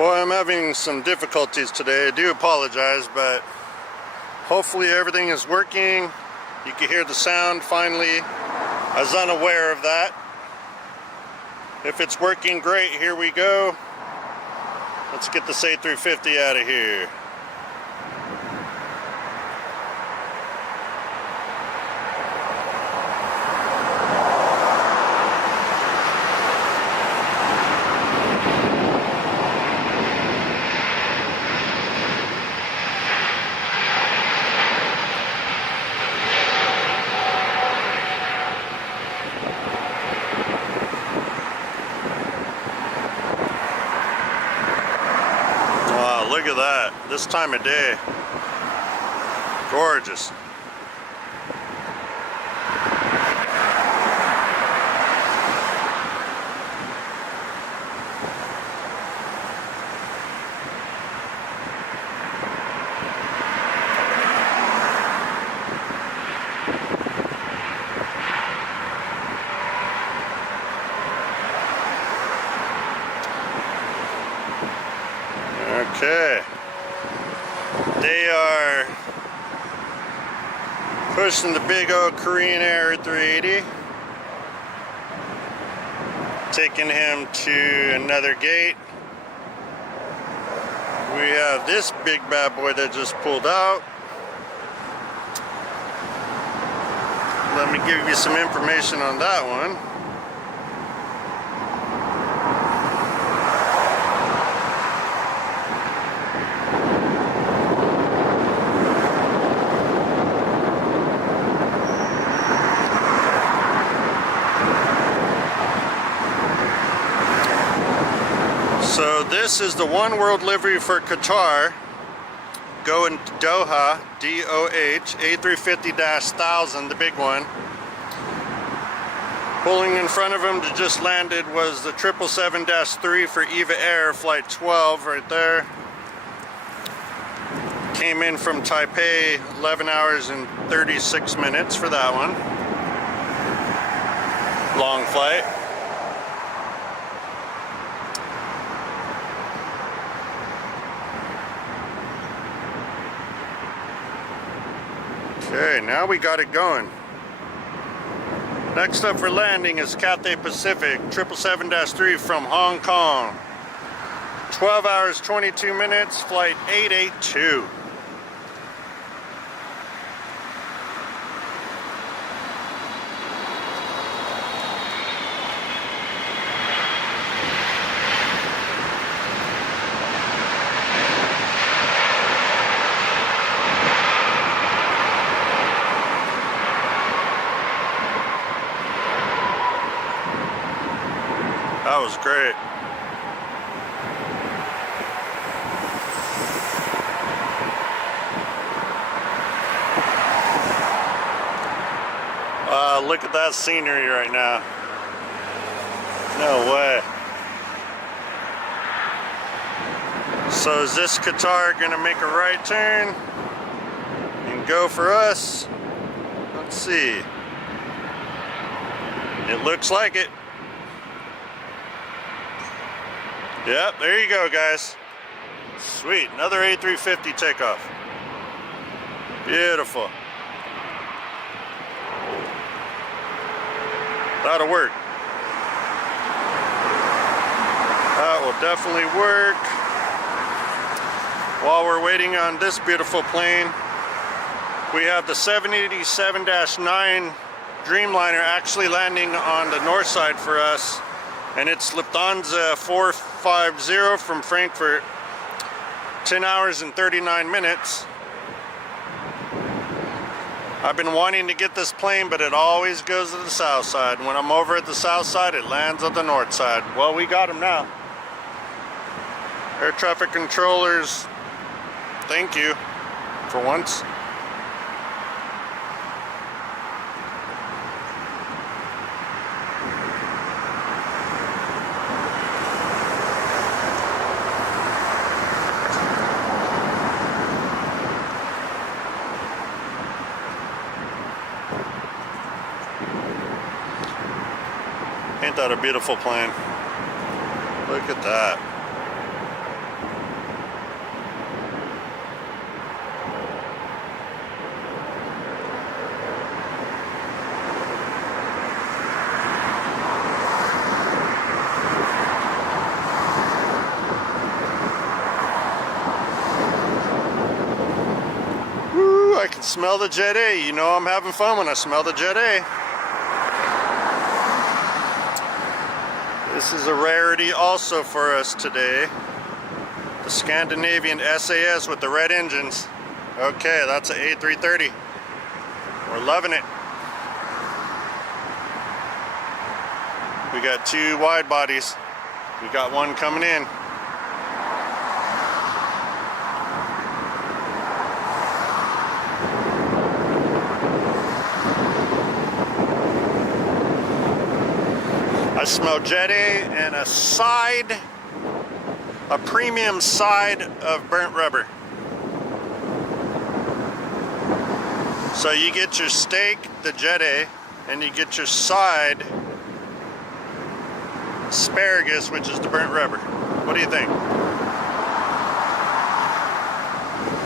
Boy, I'm having some difficulties today. I do apologize, but hopefully everything is working. You can hear the sound finally. I was unaware of that. If it's working, great. Here we go. Let's get this A350 out of here. Look at that, this time of day. Gorgeous. Okay, they are pushing the big old Korean Air 380, taking him to another gate. We have this big bad boy that just pulled out. Let me give you some information on that one. So this is the one world livery for Qatar, going to Doha, D-O-H, A350-1000, the big one. Pulling in front of him that just landed was the 777-3 for Eva Air, flight 12 right there. Came in from Taipei, 11 hours and 36 minutes for that one. Long flight. Okay, now we got it going. Next up for landing is Cathay Pacific 777-3 from Hong Kong. 12 hours, 22 minutes, flight 882. That was great. Look at that scenery right now. No way. So is this Qatar gonna make a right turn and go for us? Let's see. It looks like it. Yep, there you go, guys. Sweet, another A350 takeoff. Beautiful. That'll work. That will definitely work. While we're waiting on this beautiful plane, we have the 787-9 Dreamliner actually landing on the north side for us. And it's Lufthansa 450 from Frankfurt, 10 hours and 39 minutes. I've been wanting to get this plane, but it always goes to the south side. When I'm over at the south side, it lands on the north side. Well, we got him now. Air traffic controllers, thank you for once. Ain't that a beautiful plane? Look at that. can smell the Jet A. You know I'm having fun when I smell the Jet A. This is a rarity also for us today. The Scandinavian SAS with the red engines. Okay, that's an A330. We're loving it. We got 2 wide bodies. We got one coming in. I smell Jet A and a premium side of burnt rubber. So you get your steak, the Jet A, and you get your side asparagus, which is the burnt rubber. What do you think?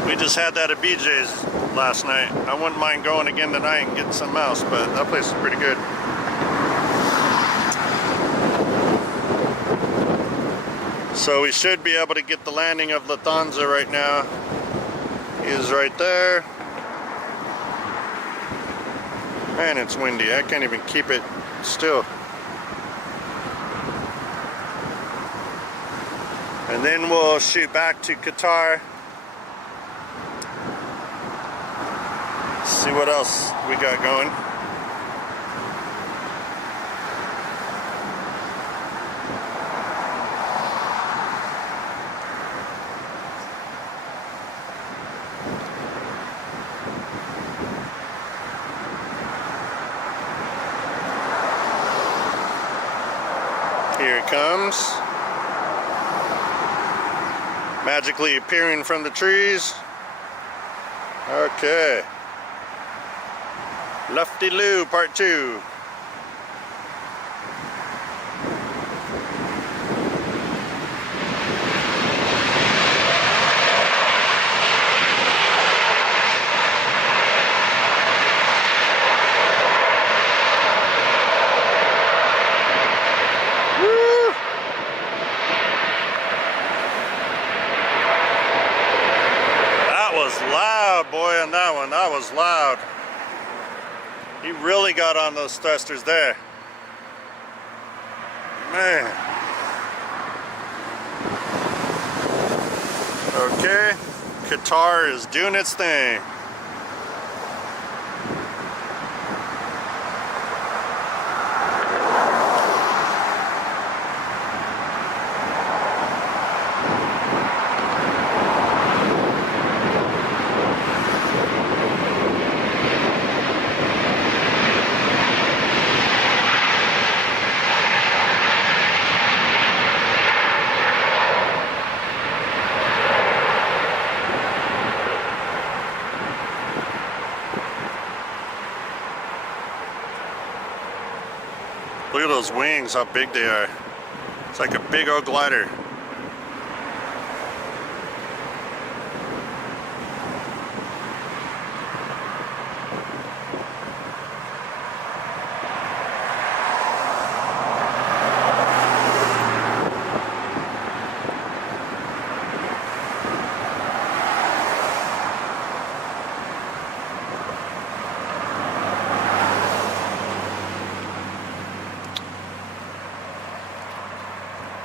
We just had that at BJ's last night. I wouldn't mind going again tonight and getting something else, but that place is pretty good. So we should be able to get the landing of Lufthansa right now. He is right there. Man, it's windy. I can't even keep it still. And then we'll shoot back to Qatar. See what else we got going. Here it comes. Magically appearing from the trees. Okay. Lefty-loo, part 2. Boy, on that one, that was loud. He really got on those thrusters there. Man. Okay, Qatar is doing its thing. Look at those wings, how big they are. It's like a big old glider.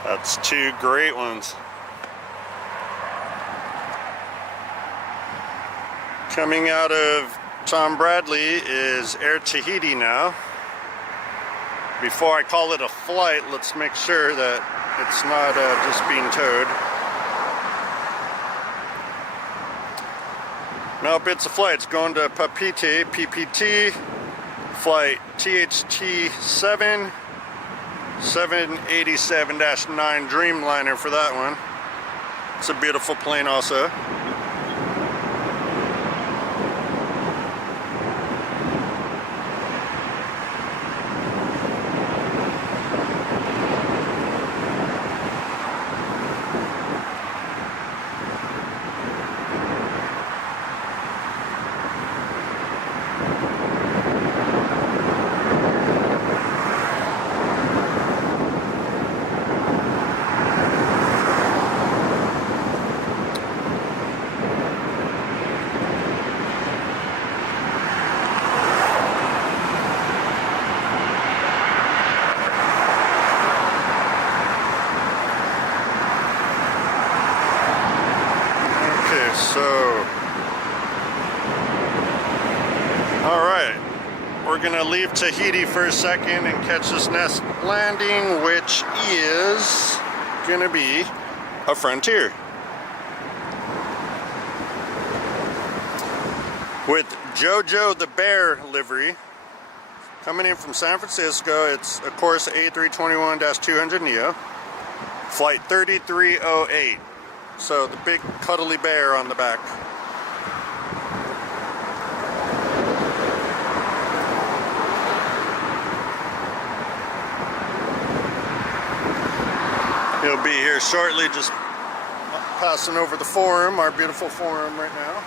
That's 2 great ones. Coming out of Tom Bradley is Air Tahiti now. Before I call it a flight, let's make sure that it's not just being towed. Nope, it's a flight. It's going to Papeete, PPT, flight THT7. 787-9 Dreamliner for that one. It's a beautiful plane also. we're gonna leave Tahiti for a second and catch this next landing, which is gonna be a Frontier. With Jojo the Bear livery. Coming in from San Francisco, it's of course A321-200 Neo. Flight 3308. So the big cuddly bear on the back. He'll be here shortly, just passing over the forum, our beautiful forum right now.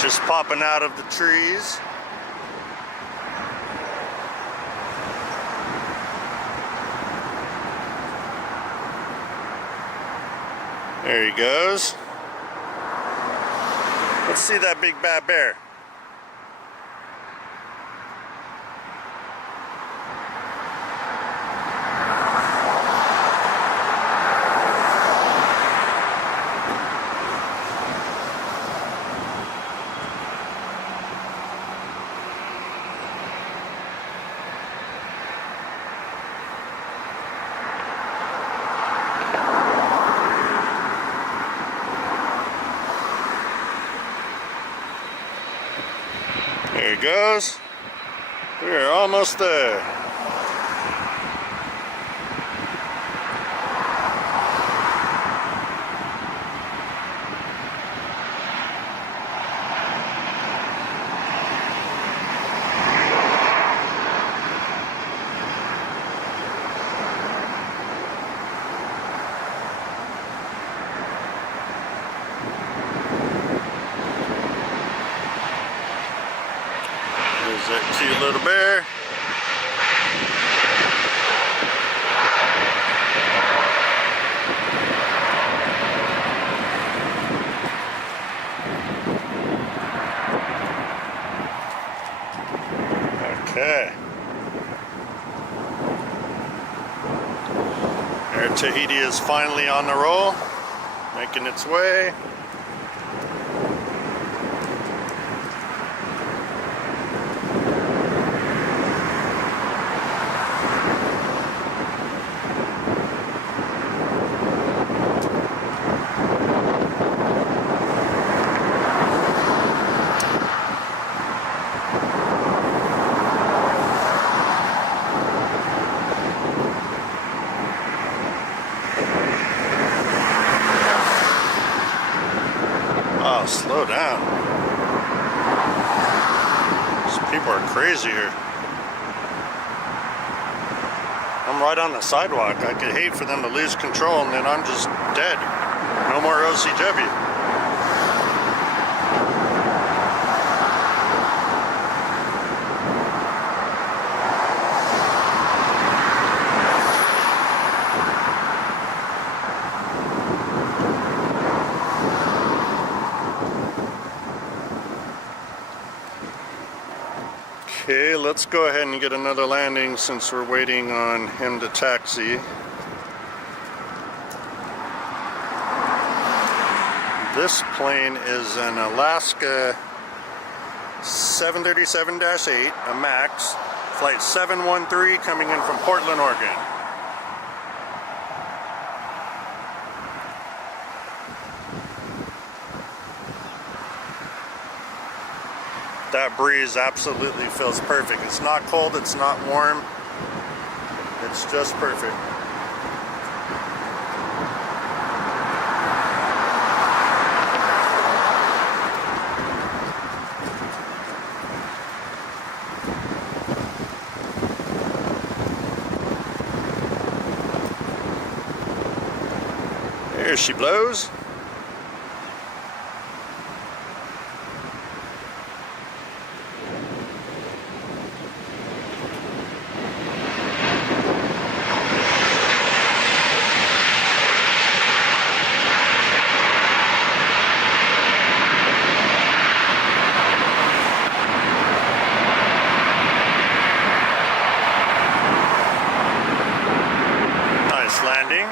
Just popping out of the trees. There he goes. Let's see that big bad bear. There he goes. We're almost there. There's that cute little bear. Okay. Air Tahiti is finally on the roll, making its way. Oh, slow down. These people are crazy here. I'm right on the sidewalk. I could hate for them to lose control and then I'm just dead. No more OCjetview. Okay, let's go ahead and get another landing since we're waiting on him to taxi. This plane is an Alaska 737-8, a MAX, flight 713 coming in from Portland, Oregon. That breeze absolutely feels perfect. It's not cold, it's not warm. It's just perfect. There she blows.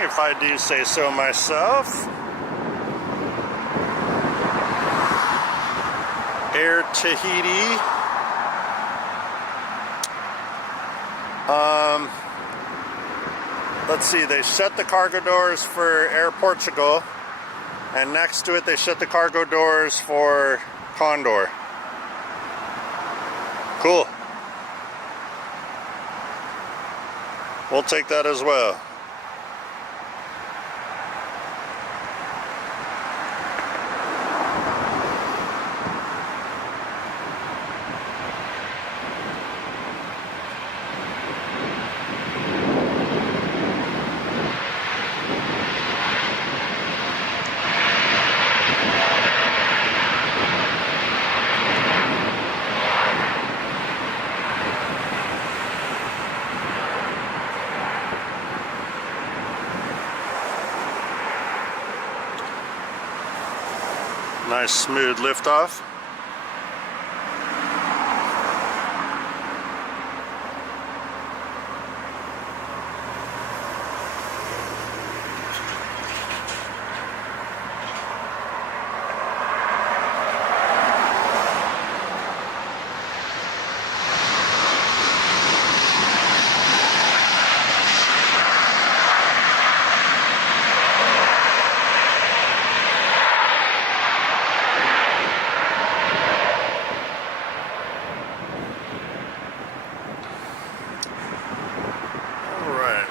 if I do say so myself. Air Tahiti. Let's see, they shut the cargo doors for Air Portugal, and next to it they shut the cargo doors for Condor. Cool. We'll take that as well. Nice smooth liftoff.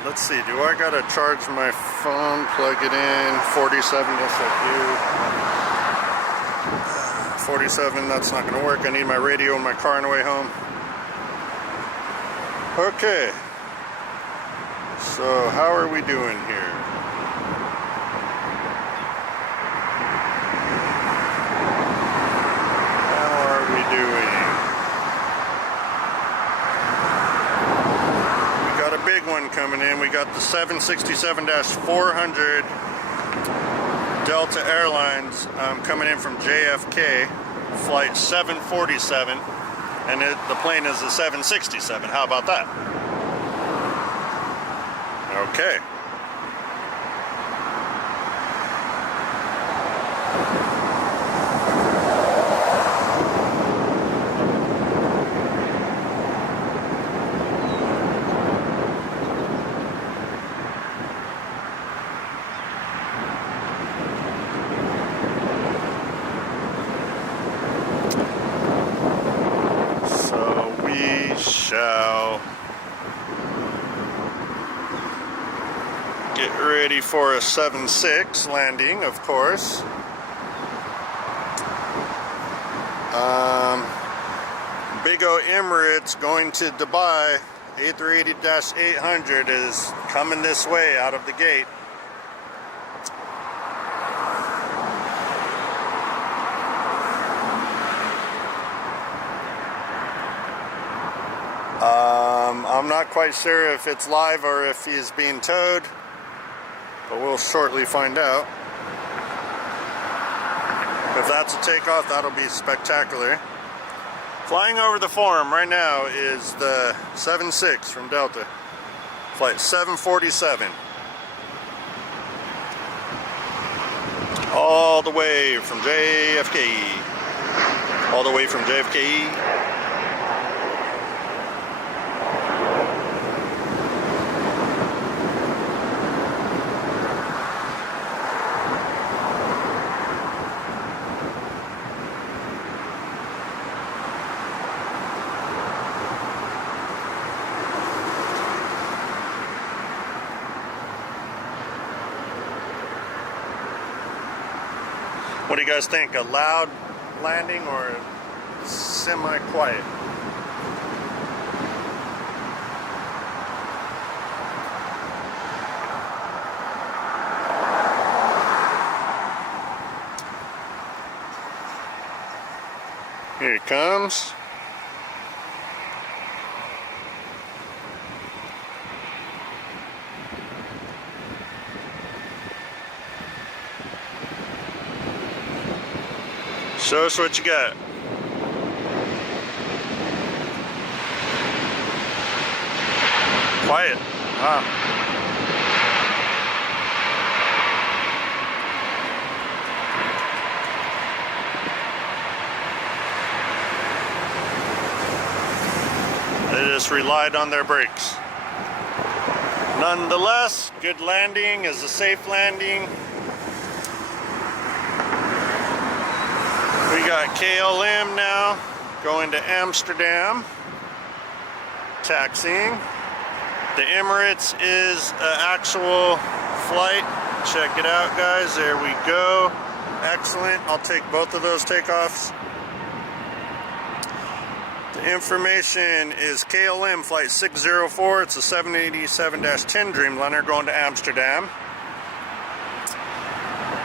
Let's see, do I gotta charge my phone, plug it in? 47, yes I do. 47, that's not gonna work. I need my radio in my car on the way home. Okay, so how are we doing here? How are we doing? Big one coming in. We got the 767-400 Delta Airlines coming in from JFK, flight 747, and the plane is a 767. How about that? Okay. Shall get ready for a 7-6 landing, of course. Big O Emirates going to Dubai, A380-800 is coming this way out of the gate. I'm not quite sure if it's live or if he's being towed, but we'll shortly find out. If that's a takeoff, that'll be spectacular. Flying over the forum right now is the 7-6 from Delta, flight 747. All the way from JFK. All the way from JFK. What do you guys think? A loud landing or semi-quiet? Here it comes. Show us what you got. Quiet. Ah. They just relied on their brakes. Nonetheless, good landing is a safe landing. We got KLM now going to Amsterdam, taxiing. The Emirates is an actual flight. Check it out, guys. There we go. Excellent. I'll take both of those takeoffs. The information is KLM flight 604. It's a 787-10 Dreamliner going to Amsterdam.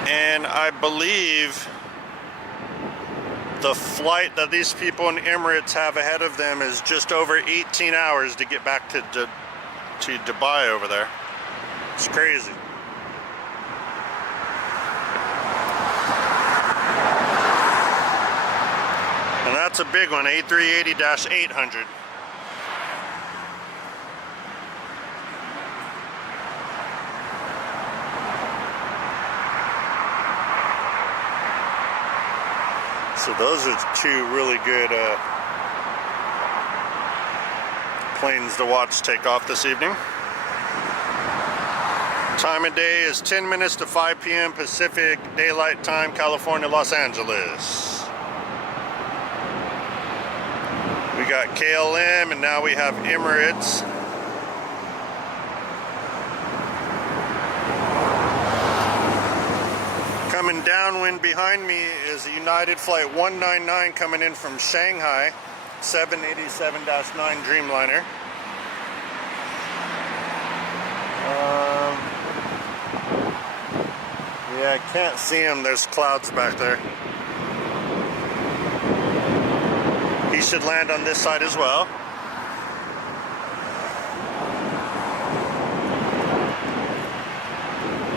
And I believe the flight that these people in Emirates have ahead of them is just over 18 hours to get back to Dubai over there. It's crazy. And that's a big one, A380-800. So those are two really good planes to watch take off this evening. Time of day is 10 minutes to 5 p.m. Pacific Daylight Time, California, Los Angeles. We got KLM and now we have Emirates. Coming downwind behind me is a United Flight 199 coming in from Shanghai, 787-9 Dreamliner. Yeah, I can't see him. There's clouds back there. He should land on this side as well.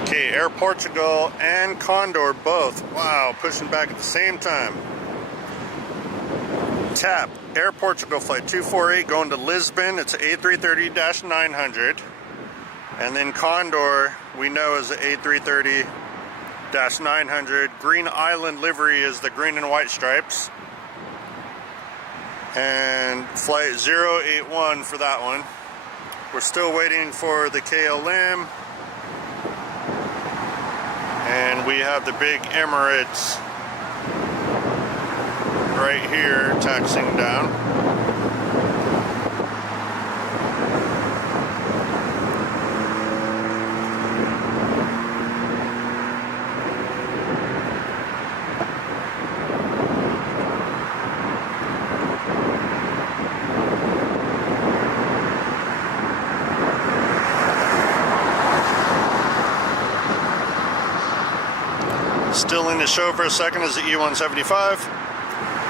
Okay, Air Portugal and Condor both. Wow, pushing back at the same time. TAP, Air Portugal flight 248 going to Lisbon. It's an A330-900. And then Condor, we know, is the A330-900. Green Island livery is the green and white stripes. And flight 081 for that one. We're still waiting for the KLM. And we have the big Emirates right here taxiing down. Still in the show for a second is the E175.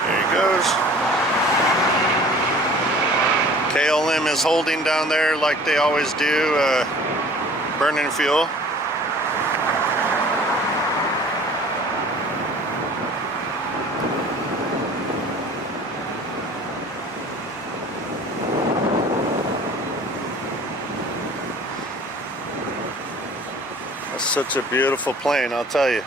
There he goes. KLM is holding down there like they always do, burning fuel. That's such a beautiful plane, I'll tell you.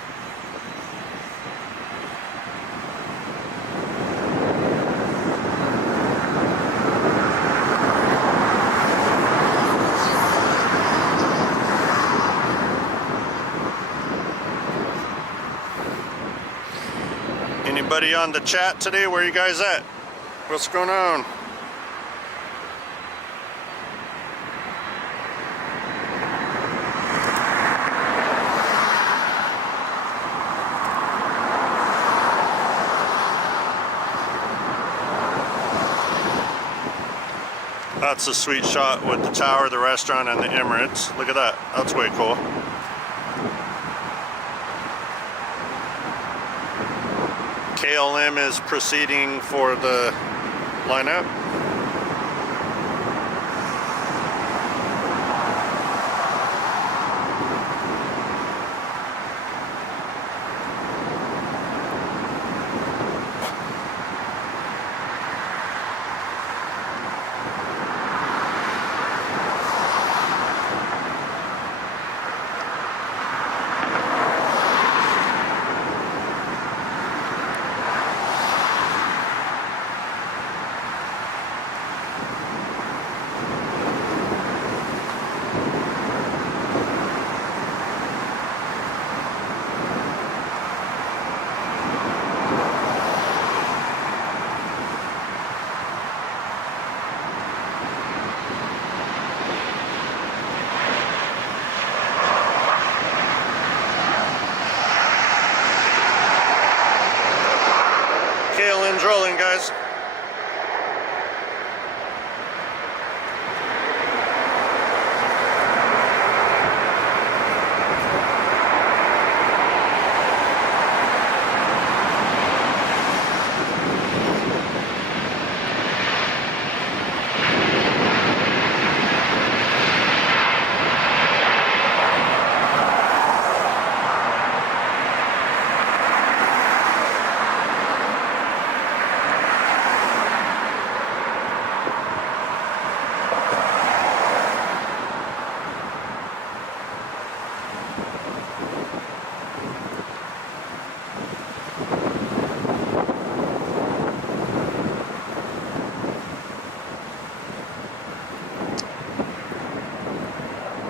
Anybody on the chat today? Where you guys at? What's going on? That's a sweet shot with the tower, the restaurant, and the Emirates. Look at that. That's way cool. KLM is proceeding for the lineup.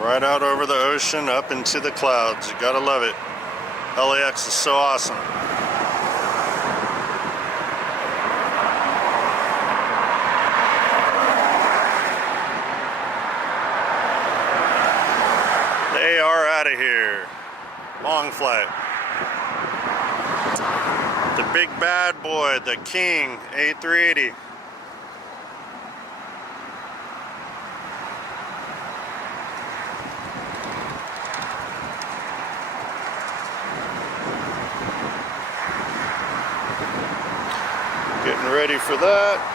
Right out over the ocean, up into the clouds. You gotta love it. LAX is so awesome. They are out of here. Long flight. The big bad boy, the King A380. Getting ready for that.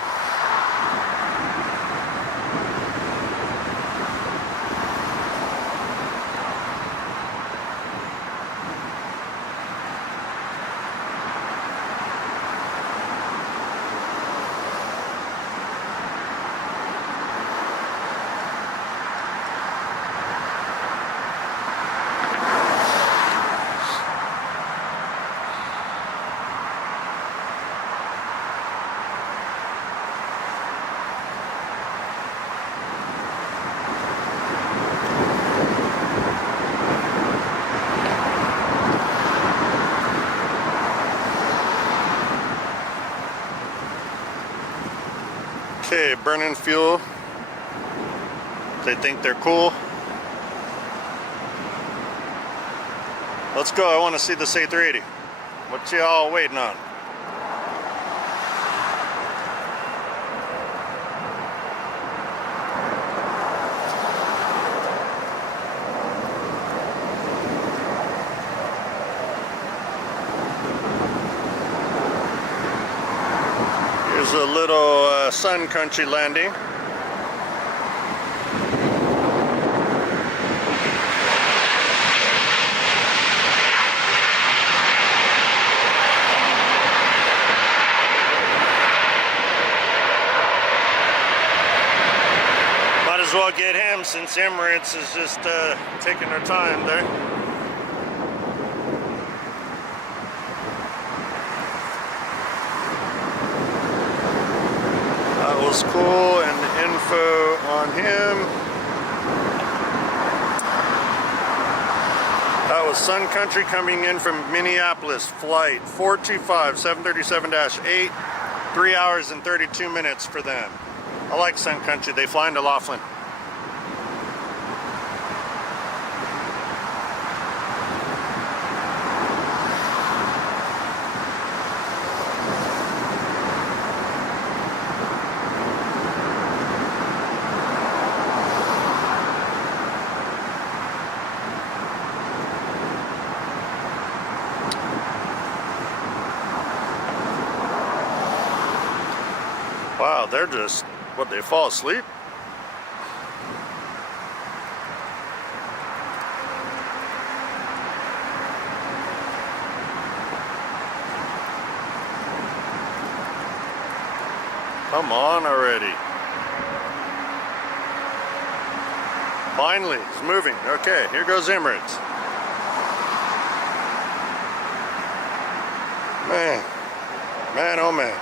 Okay, burning fuel. They think they're cool. Let's go. I want to see this A380. What y'all waiting on? Here's a little sun country landing. Might as well get him since Emirates is just taking their time there. That was cool, and the info on him. That was Sun Country coming in from Minneapolis, flight 425, 737-8, 3 hours and 32 minutes for them. I like Sun Country, they fly into Laughlin. Wow, they're just, what, they fall asleep? Come on already. Finally, it's moving. Okay, here goes Emirates. Man, oh man.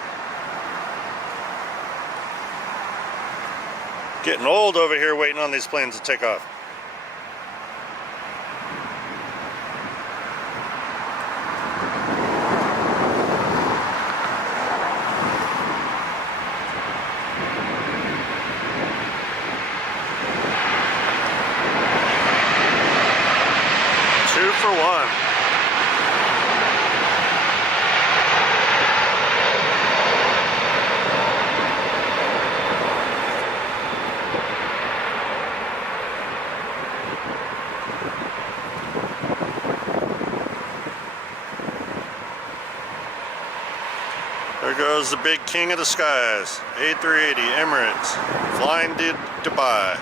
Getting old over here waiting on these planes to take off. Two for one. There goes the big king of the skies, A380 Emirates, flying to Dubai.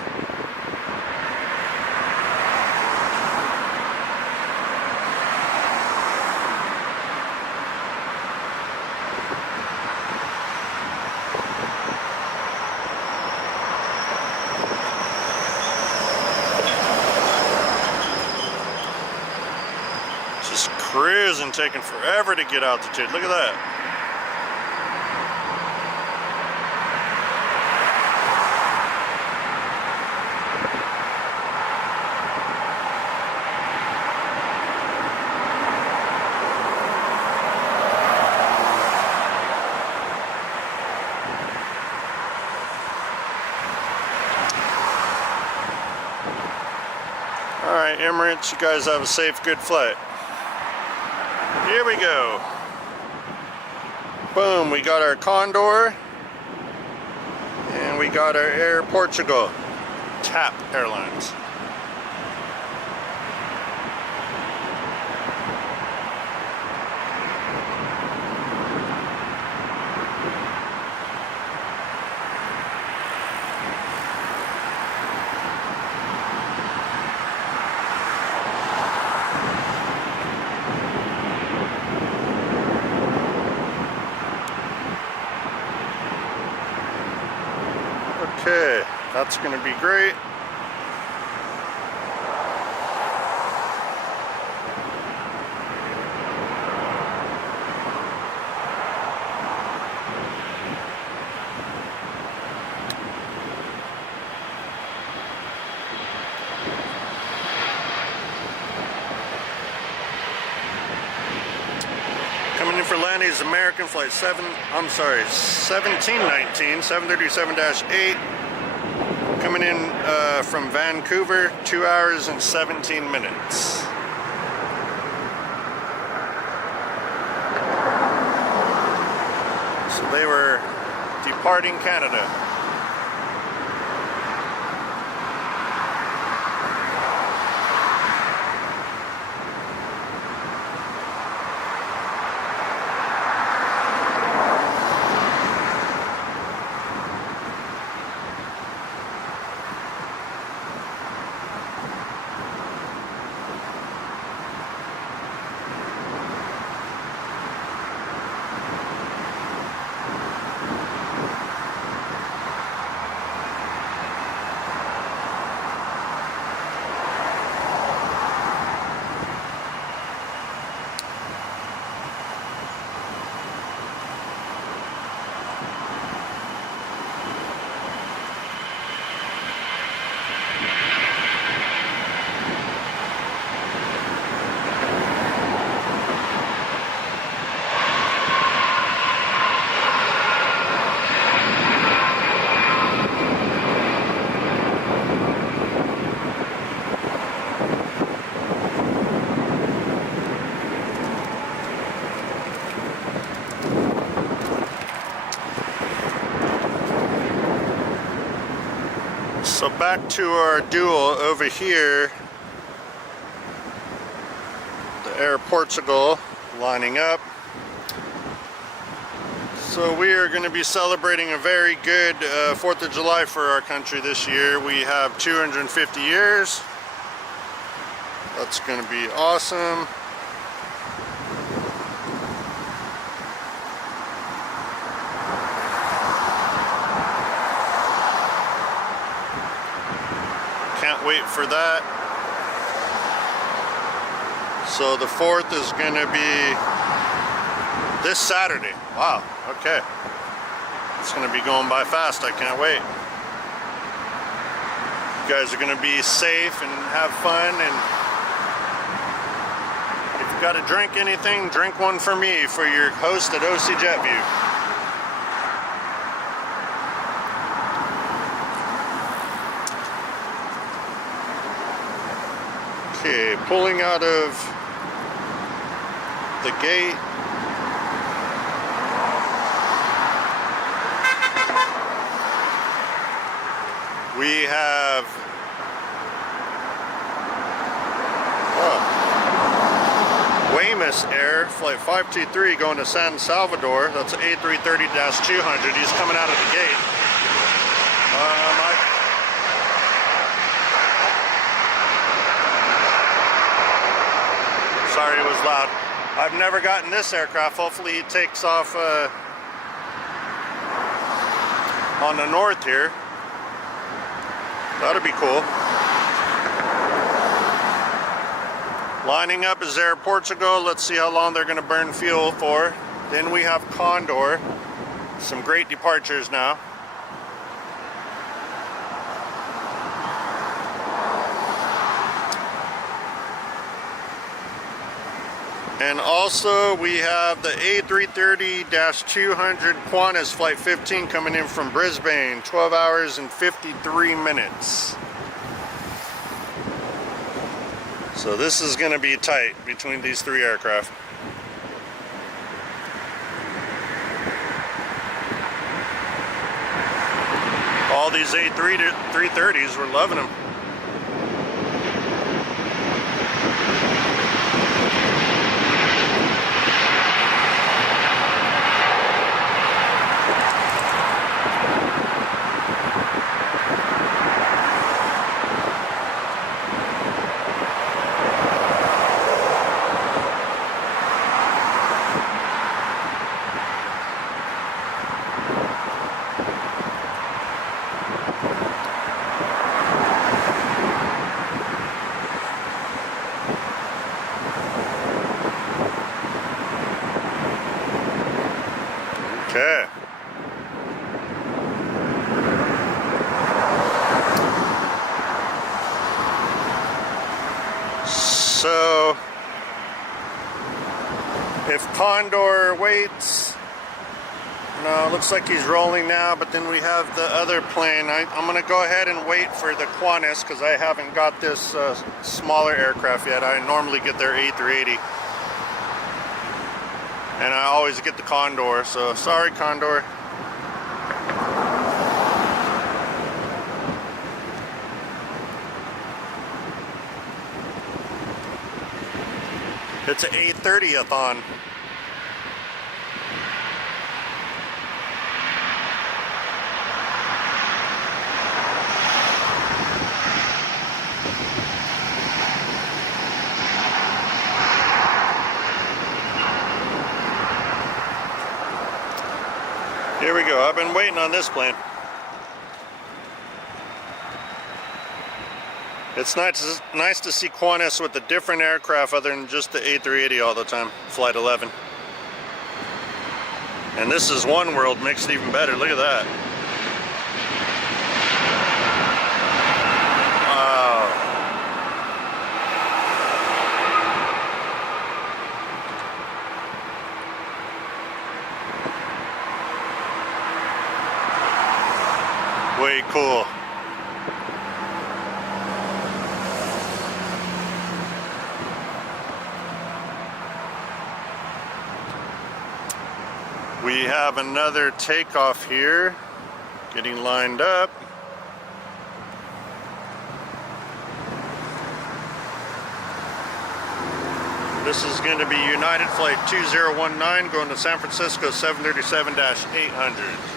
Just cruising, taking forever to get altitude. Look at that. right, Emirates, you guys have a safe, good flight. Here we go. Boom, we got our Condor. And we got our Air Portugal. TAP Airlines. Okay, that's going to be great. Coming in for landing is American flight 1719, 737-8. Coming in from Vancouver, 2 hours and 17 minutes. So they were departing Canada. So back to our duel over here, the Air Portugal lining up. So we are going to be celebrating a very good 4th of July for our country this year. We have 250 years. That's going to be awesome. Can't wait for that. So the 4th is going to be this Saturday. Wow, okay. It's going to be going by fast. I can't wait. You guys are going to be safe and have fun, and if you've got to drink anything, drink one for me, for your host at OCjetview. Okay, pulling out of the gate. We have Weymouth Air, flight 523 going to San Salvador. That's A330-200. He's coming out of the gate. Sorry, it was loud. I've never gotten this aircraft. Hopefully he takes off on the north here. That'd be cool. Lining up is Air Portugal. Let's see how long they're going to burn fuel for. Then we have Condor. Some great departures now. And also we have the A330-200 Qantas Flight 15 coming in from Brisbane, 12 hours and 53 minutes. So this is going to be tight between these three aircraft. All these A330s, we're loving them. Okay. So, if Condor waits, no, it looks like he's rolling now, but then we have the other plane. I'm going to go ahead and wait for the Qantas because I haven't got this smaller aircraft yet. I normally get their A380. And I always get the Condor, so sorry, Condor. It's an 830-a-thon. Here we go. I've been waiting on this plane. It's nice to see Qantas with a different aircraft other than just the A380 all the time, Flight 11. And this is One World, makes it even better. Look at that. Wow. Way cool. We have another takeoff here, getting lined up. This is going to be United Flight 2019 going to San Francisco 737-800.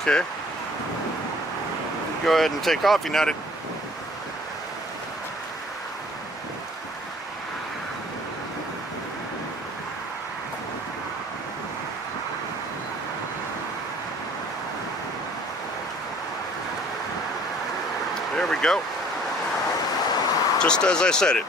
Okay. Go ahead and take off, United. There we go. Just as I said it.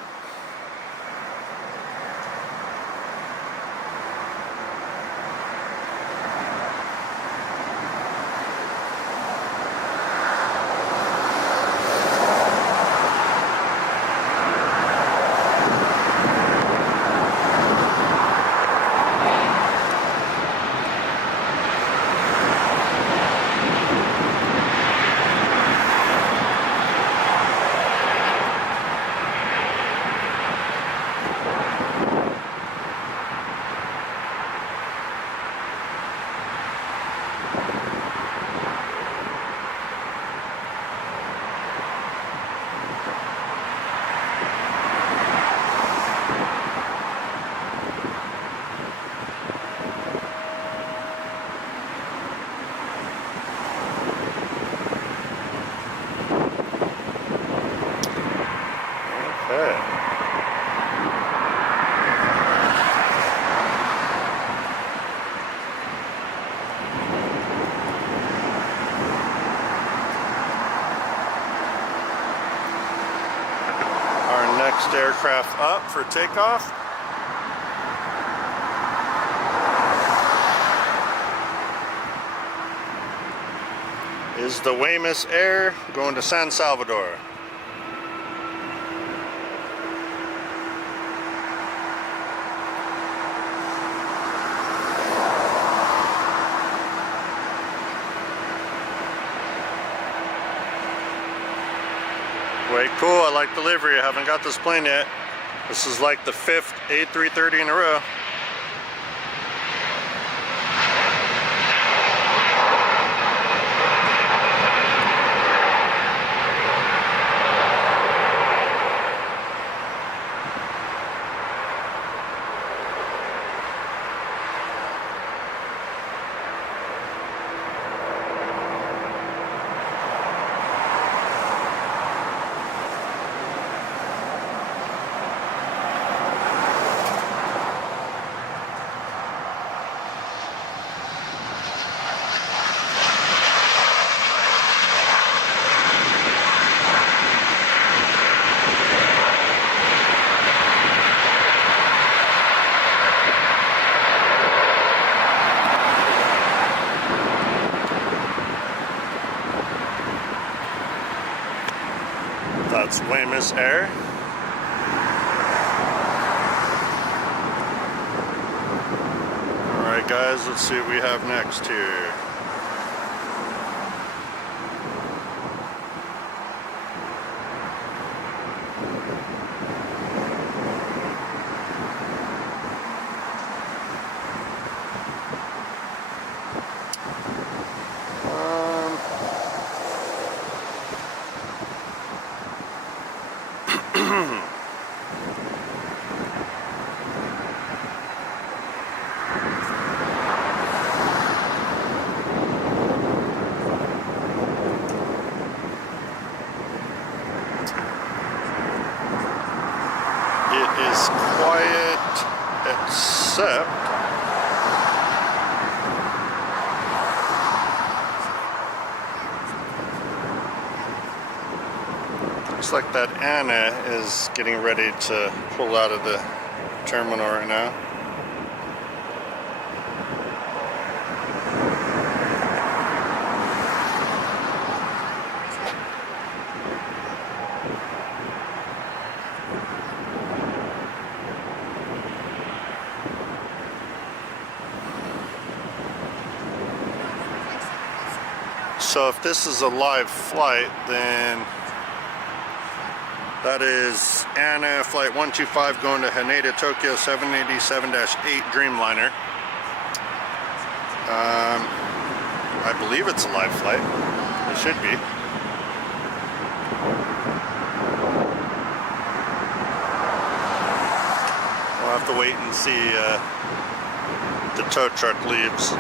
Aircraft up for takeoff. Is the Weymouth Air going to San Salvador. Way cool. I like the livery. I haven't got this plane yet. This is like the 5th A330 in a row. That's Weymouth Air. Alright guys, let's see what we have next here. It is quiet, except looks like that Anna is getting ready to pull out of the terminal right now. So if this is a live flight, then that is Anna flight 125 going to Haneda, Tokyo 787-8 Dreamliner. I believe it's a live flight. It should be. We'll have to wait and see the tow truck leaves.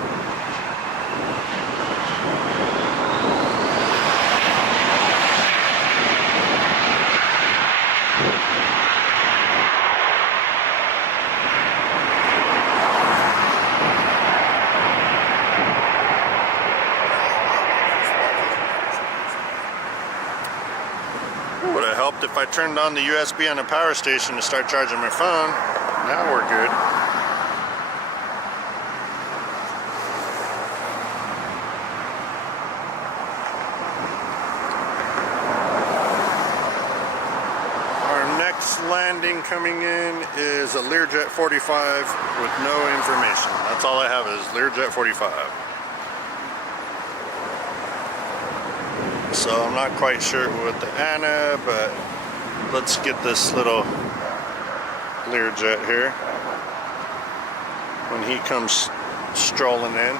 Would have helped if I turned on the USB on the power station to start charging my phone. Now we're good. Our next landing coming in is a Learjet 45 with no information. That's all I have is Learjet 45. So I'm not quite sure with the Anna, but let's get this little Learjet here when he comes strolling in.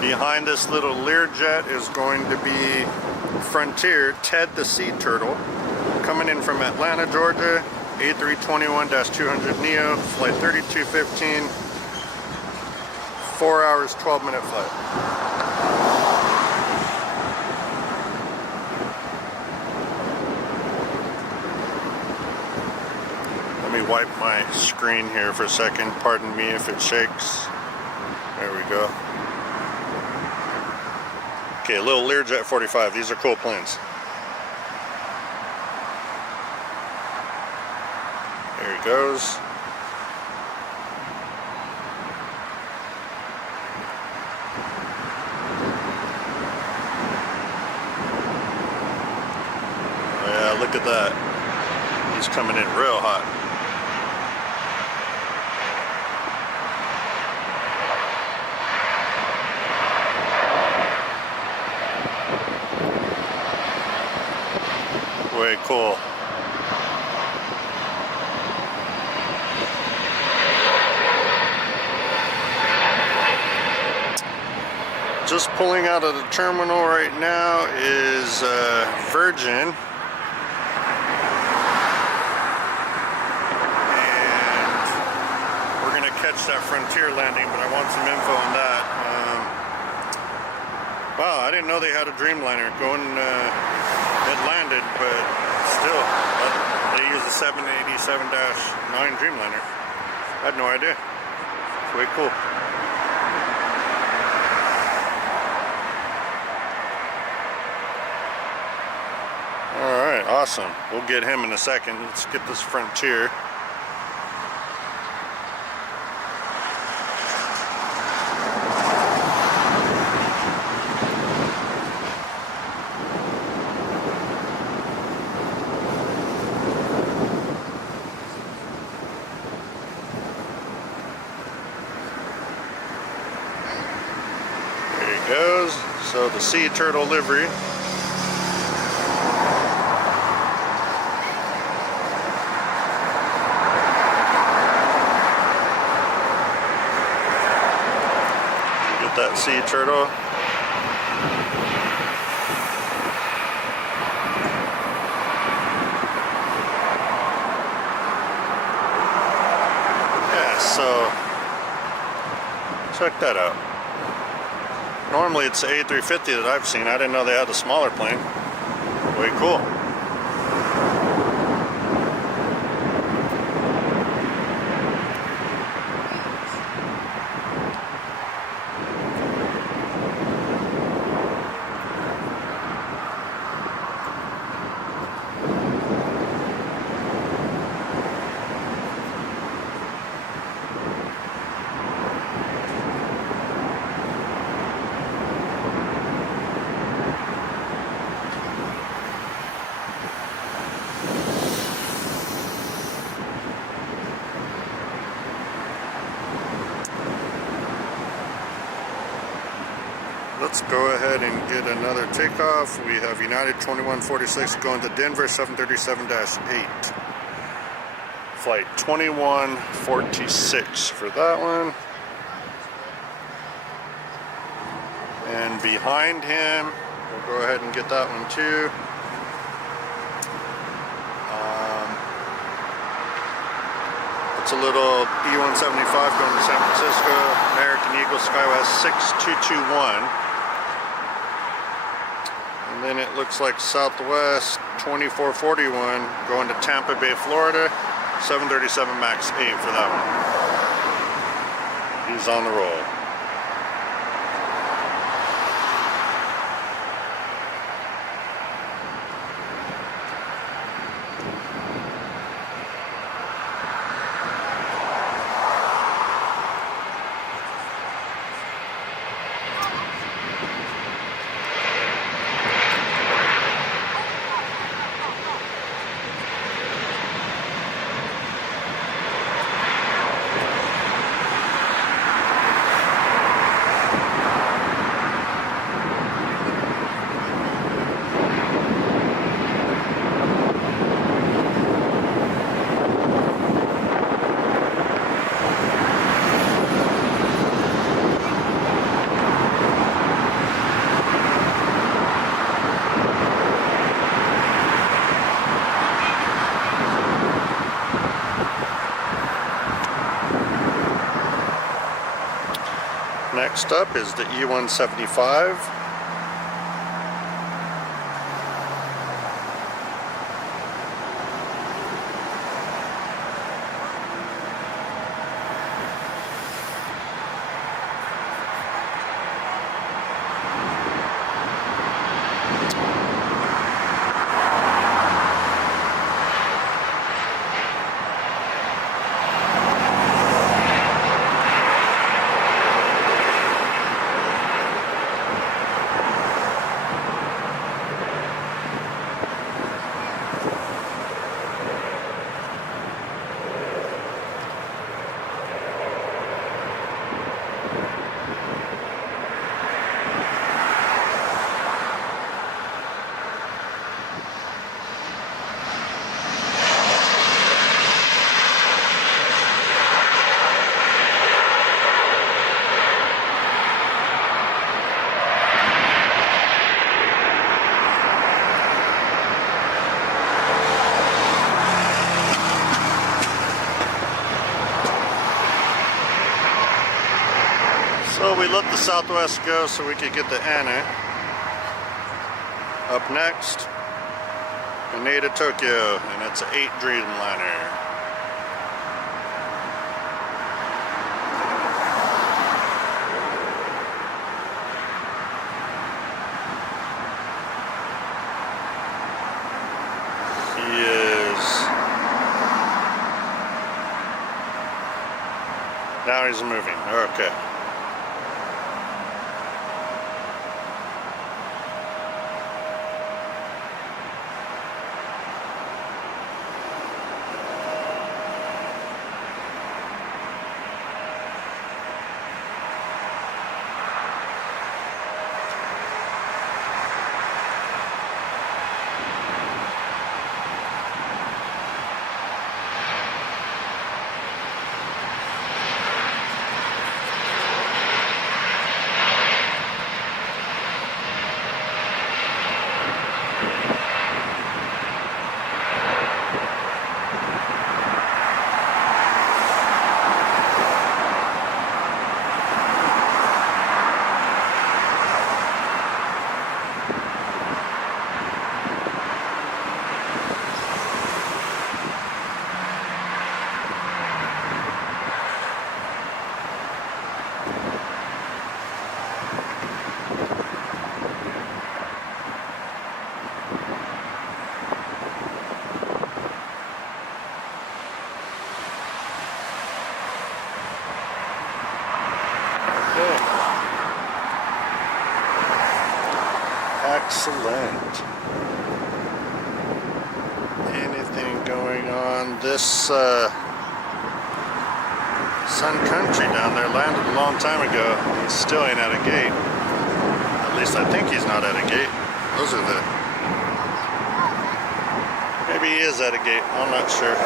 Behind this little Learjet is going to be Frontier Ted the Sea Turtle, coming in from Atlanta, Georgia, A321-200 Neo, flight 3215, 4 hours, 12-minute flight. me wipe my screen here for a second. Pardon me if it shakes. There we go. Okay, little Learjet 45. These are cool planes. There he goes. Oh yeah, look at that. He's coming in real hot. Way cool. Just pulling out of the terminal right now is Virgin. And we're going to catch that Frontier landing, but I want some info on that. Wow, I didn't know they had a Dreamliner going. It landed, but still, they use a 787-9 Dreamliner. I had no idea. It's way cool. Alright, awesome. We'll get him in a second. Let's get this Frontier. Goes. So the Sea Turtle livery. Get that Sea Turtle. Yeah, so check that out. Normally it's the A350 that I've seen. I didn't know they had a smaller plane. Way cool. Let's go ahead and get another takeoff. We have United 2146 going to Denver 737-8. Flight 2146 for that one. And behind him, we'll go ahead and get that one too. It's a little E-175 going to San Francisco, American Eagle Skywest 6221. And then it looks like Southwest 2441 going to Tampa Bay, Florida, 737 MAX 8 for that one. He's on the roll. Next up is the E-175. So we let the Southwest go so we could get the Anna. Up next, Haneda Tokyo, and it's an 8 Dreamliner. He is. Now he's moving. Okay. Excellent. Anything going on? This Sun Country down there landed a long time ago. He still ain't at a gate. At least I think he's not at a gate. Those are the... Maybe he is at a gate. I'm not sure.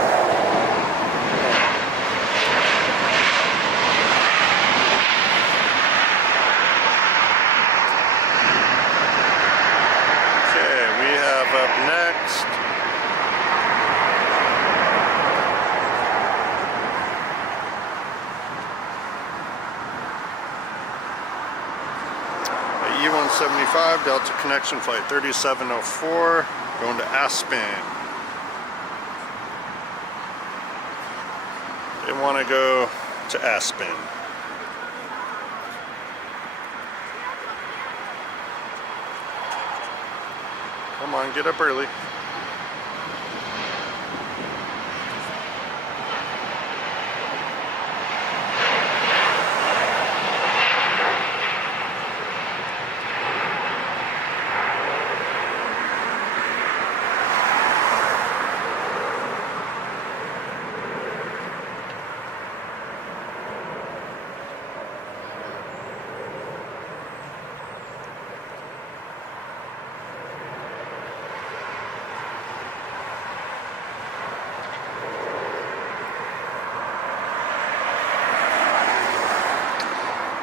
Up next, E-175 Delta Connection Flight 3704 going to Aspen. They want to go to Aspen. Come on, get up early.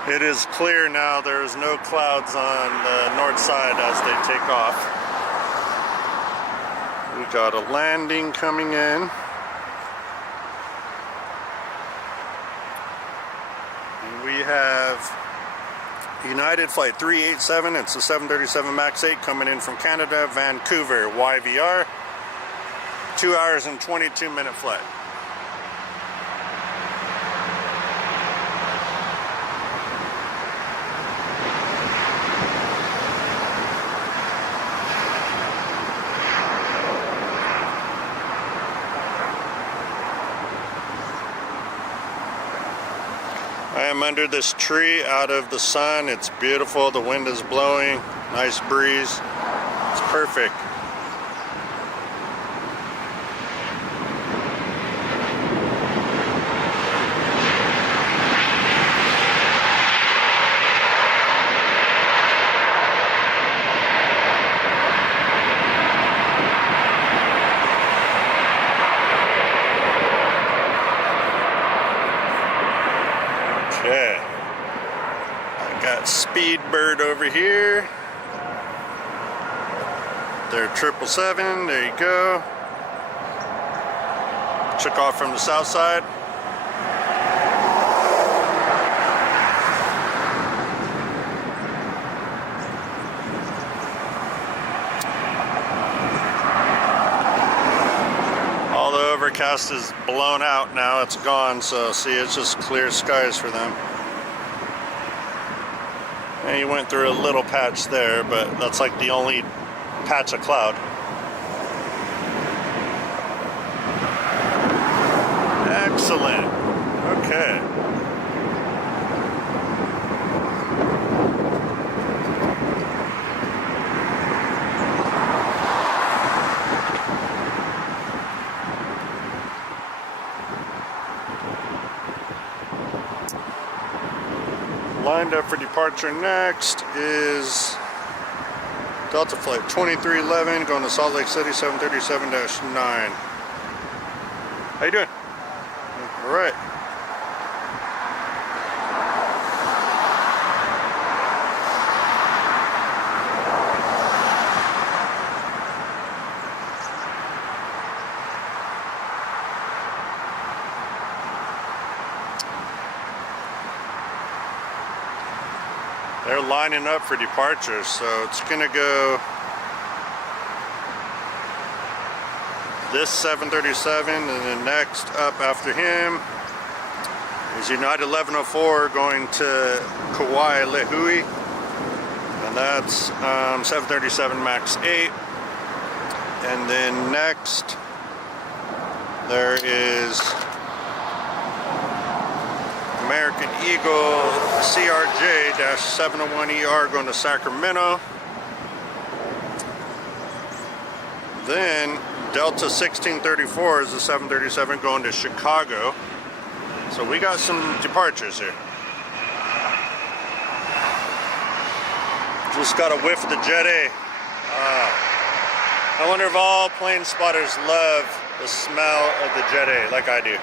It is clear now. There's no clouds on the north side as they take off. We got a landing coming in. And we have United Flight 387. It's a 737 MAX 8 coming in from Canada, Vancouver, YVR. 2 hours and 22-minute flight. I am under this tree out of the sun. It's beautiful. The wind is blowing. Nice breeze. It's perfect. Okay, I got Speedbird over here. They're 777, there you go. Took off from the south side. forecast is blown out now. It's gone, so see, it's just clear skies for them. And you went through a little patch there, but that's like the only patch of cloud. Excellent. Okay. Lined up for departure next is Delta Flight 2311 going to Salt Lake City 737-9. How you doing? All right. They're lining up for departure, so it's gonna go this 737, and then next up after him is United 1104 going to Kauai, Lehui, and that's 737 MAX 8. And then next there is American Eagle CRJ-701ER going to Sacramento. Then Delta 1634 is the 737 going to Chicago. So we got some departures here. Just got a whiff of the Jet A. I wonder if all plane spotters love the smell of the Jet A like I do.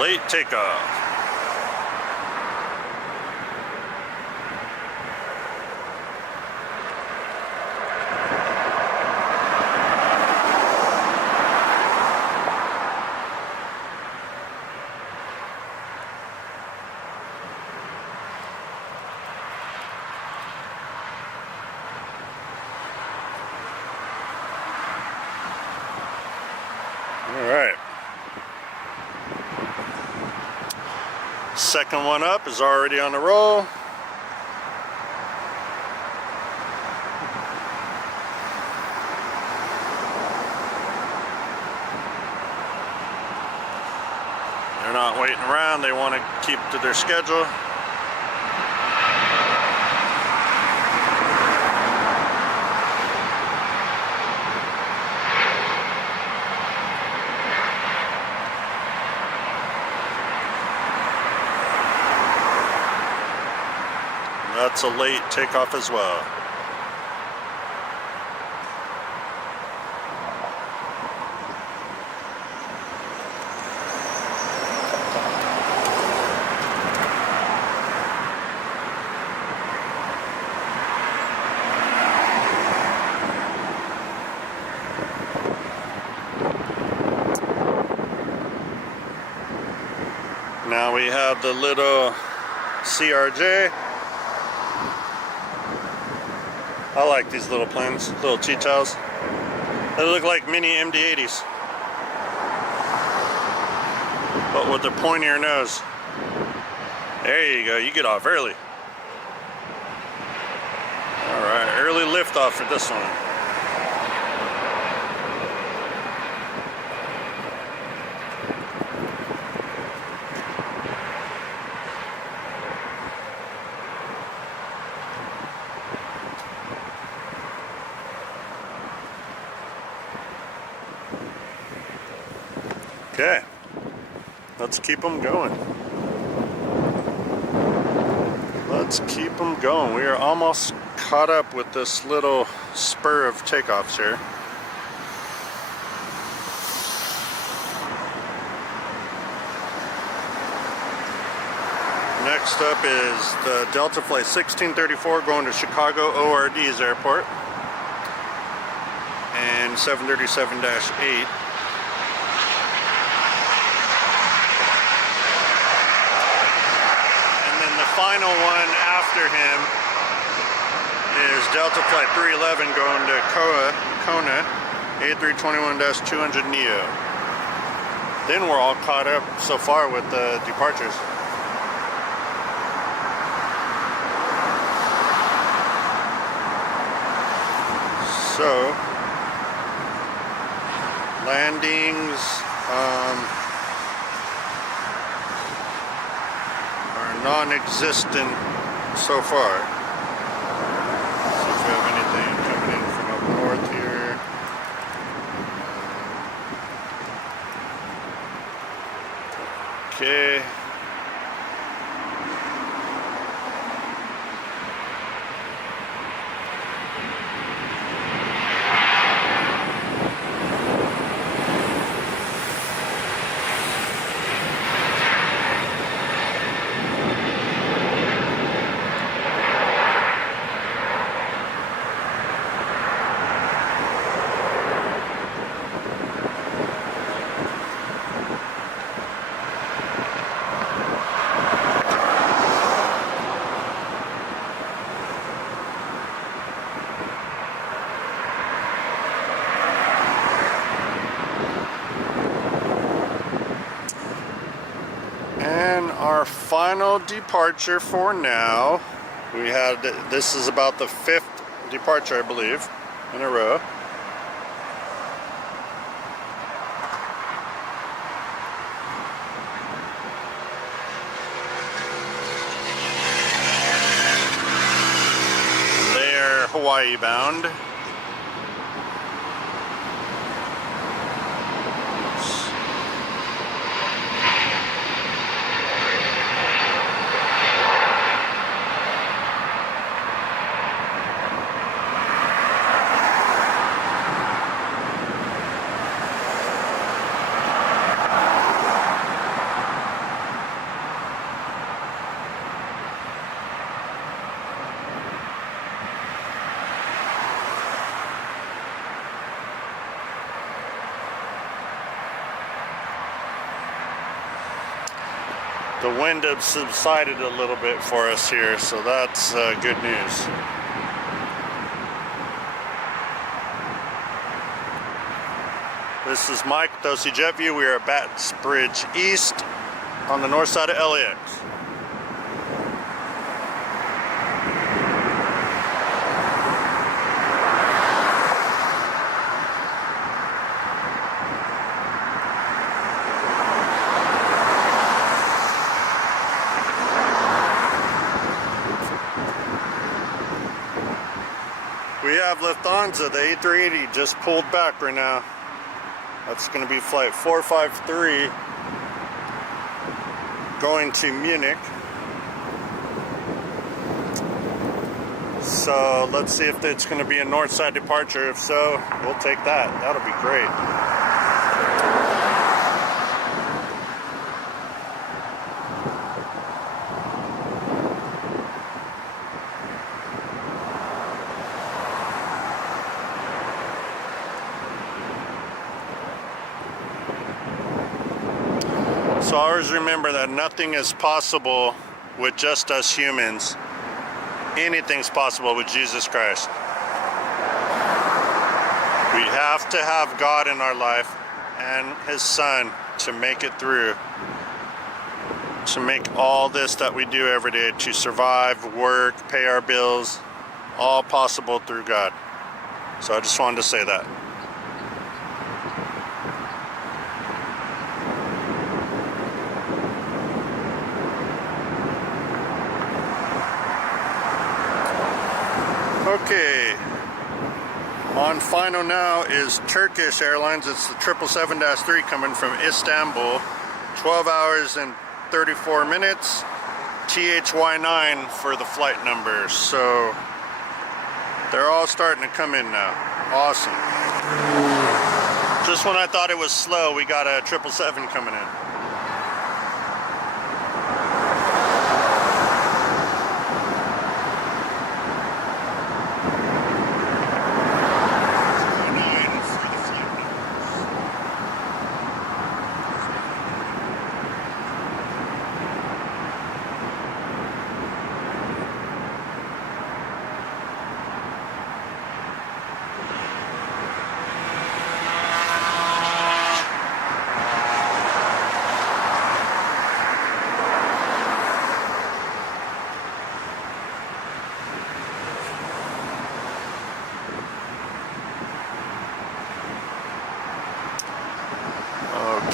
Late takeoff. All right. Second one up is already on the roll. They're not waiting around. They want to keep to their schedule. That's a late takeoff as well. Now we have the little CRJ. I like these little planes, little Cheetahs. They look like mini MD-80s, but with the pointier nose. There you go, you get off early. All right, early liftoff for this one. Okay, let's keep them going. Let's keep them going. We are almost caught up with this little spur of takeoffs here. Next up is the Delta Flight 1634 going to Chicago ORD's airport, and 737-8. Final one after him is Delta Flight 311 going to Kona, A321-200 Neo. Then we're all caught up so far with the departures. So, landings, non-existent so far. Let's see if we have anything coming in from up north here. Okay. Our final departure for now. This is about the 5th departure, I believe, in a row. They're Hawaii bound. The wind has subsided a little bit for us here, so that's good news. This is Mike with OCjetview. We are at Bass Bridge East on the north side of LAX. We have Lufthansa, the A380 just pulled back right now. That's going to be flight 453 going to Munich. So let's see if it's going to be a north side departure. If so, we'll take that. That'll be great. So always remember that nothing is possible with just us humans. Anything's possible with Jesus Christ. We have to have God in our life and His Son to make it through. To make all this that we do every day, to survive, work, pay our bills, all possible through God. So I just wanted to say that. Okay, on final now is Turkish Airlines. It's the 777-3 coming from Istanbul. 12 hours and 34 minutes. THY9 for the flight number. So they're all starting to come in now. Awesome. Just when I thought it was slow, we got a 777 coming in.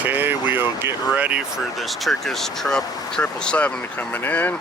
Okay, we'll get ready for this Turkish 777 coming in.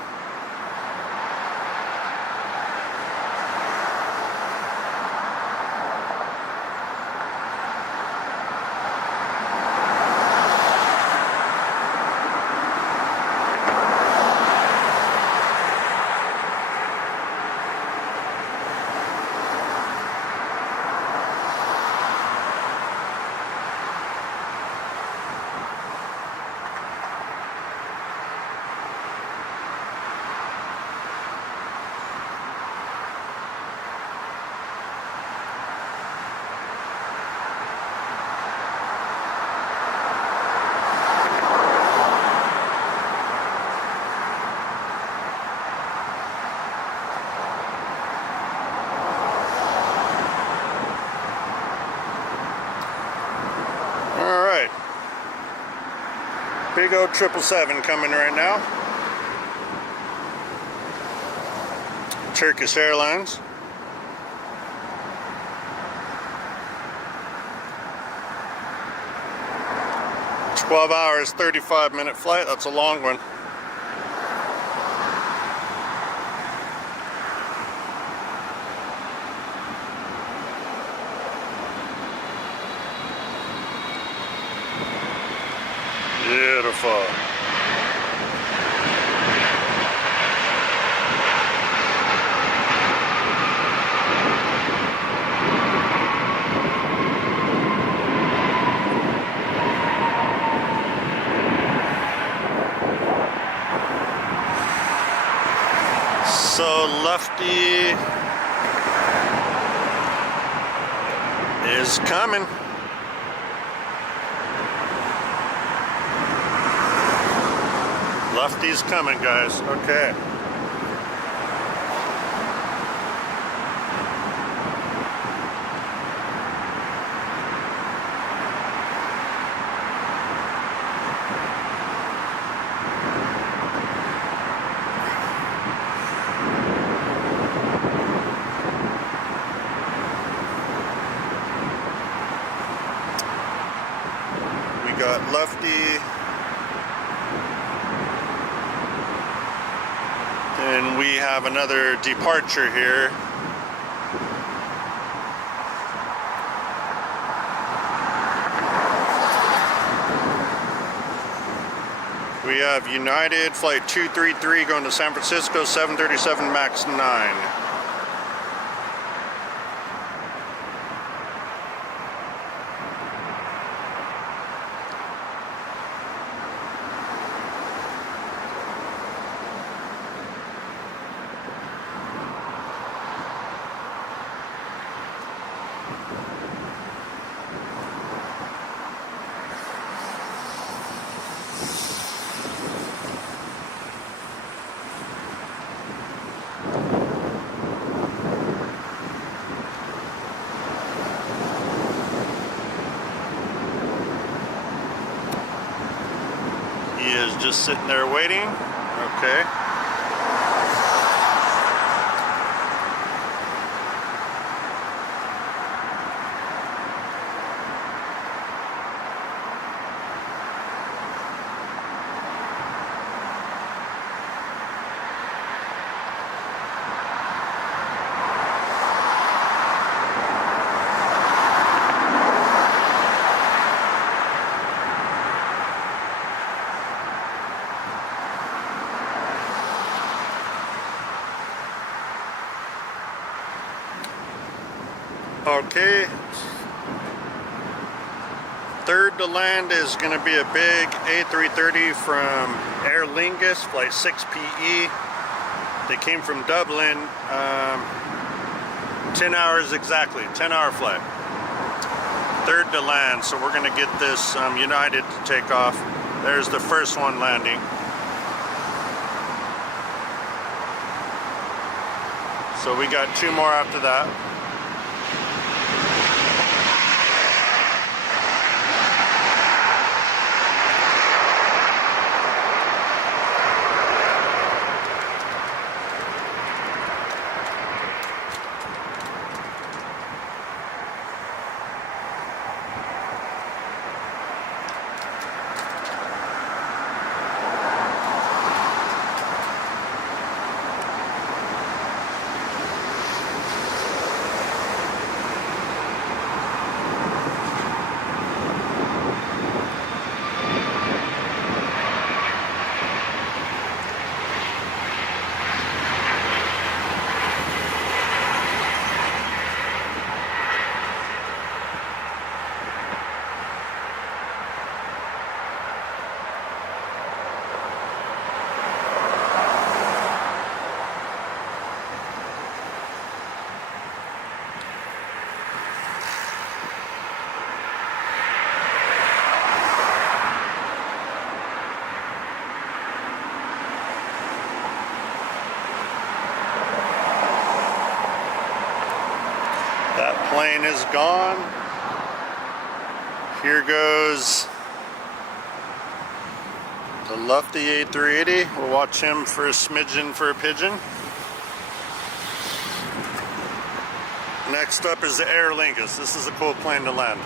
Big old 777 coming right now. Turkish Airlines. "12 hours, 35-minute flight." That's a long one. Beautiful. So Lefty is coming. Lefty's coming, guys. Okay. We got Lefty. And we have another departure here. We have United Flight 233 going to San Francisco, 737 MAX 9. He is just sitting there waiting. Okay. Okay, third to land is going to be a big A330 from Aer Lingus, flight 6PE. They came from Dublin, 10 hours exactly, 10-hour flight. Third to land, so we're going to get this United to take off. There's the first one landing. So we got two more after that. Plane is gone. Here goes the Lufty A380. We'll watch him for a smidgen for a pigeon. Next up is the Aer Lingus. This is a cool plane to land.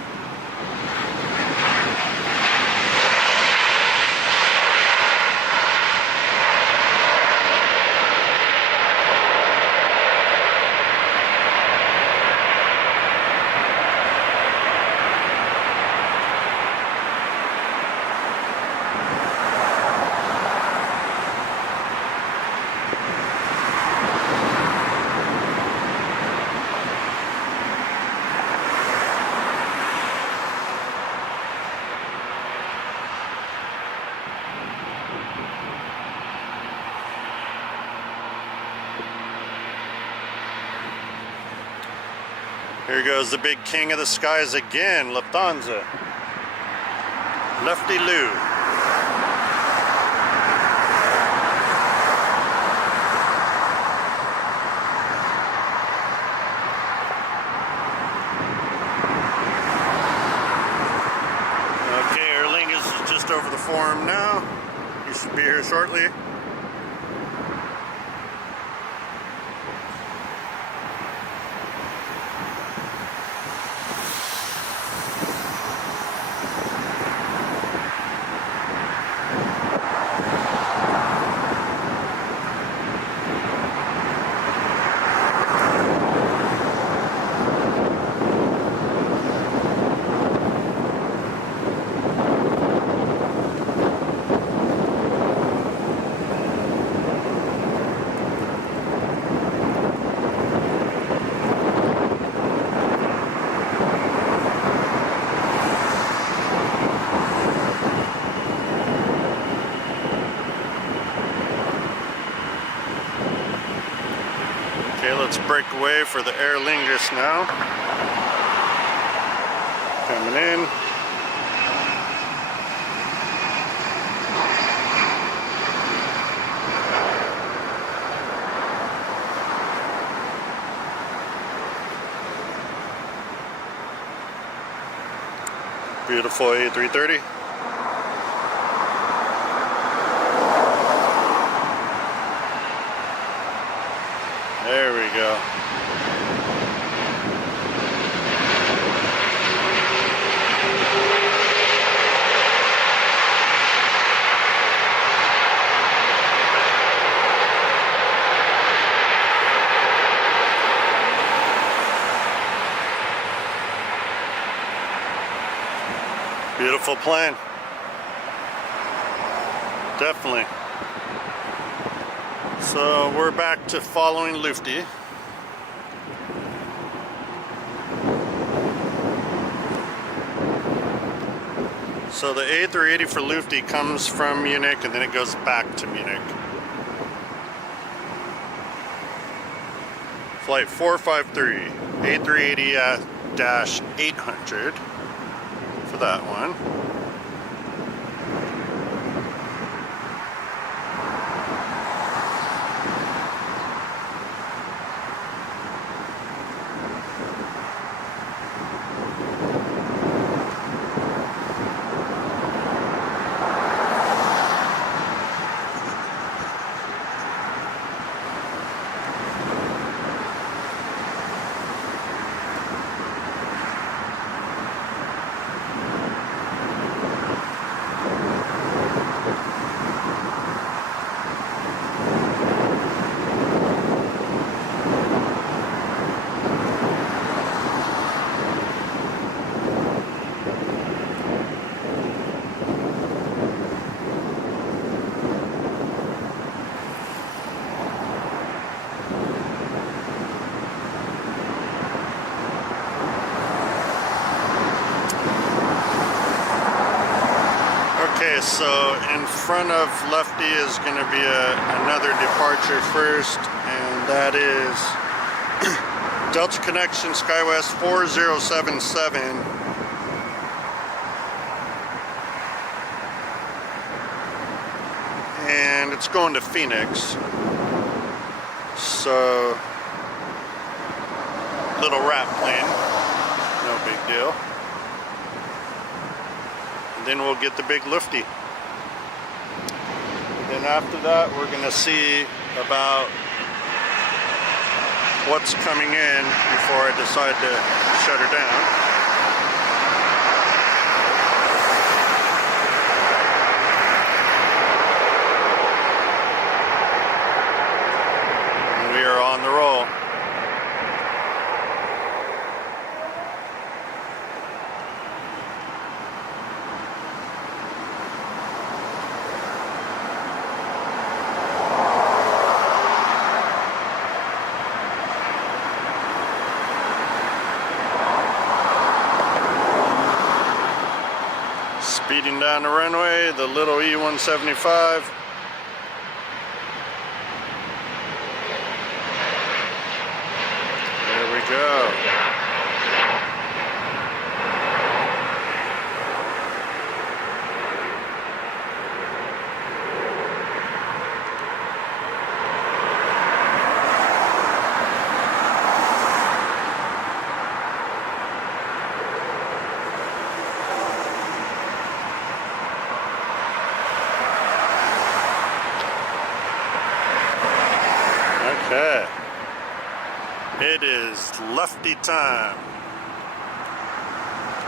Here goes the big king of the skies again, Lufthansa. Lefty Lou. Okay, Aer Lingus is just over the forum now. He should be here shortly. Okay, let's break away for the Aer Lingus now. Coming in. Beautiful A330. There we go. Beautiful plane. Definitely. So we're back to following Lufty. So the A380 for Lufty comes from Munich and then it goes back to Munich. Flight 453, A380-800 for that one. Okay, so in front of Lefty is going to be another departure first, and that is Delta Connection SkyWest 4077. And it's going to Phoenix. So little rat plane, no big deal. And then we'll get the big lifty. Then after that, we're gonna see about what's coming in before I decide to shut her down. And we are on the roll. Speeding down the runway, the little E-175. There we go. Okay, it is lefty time.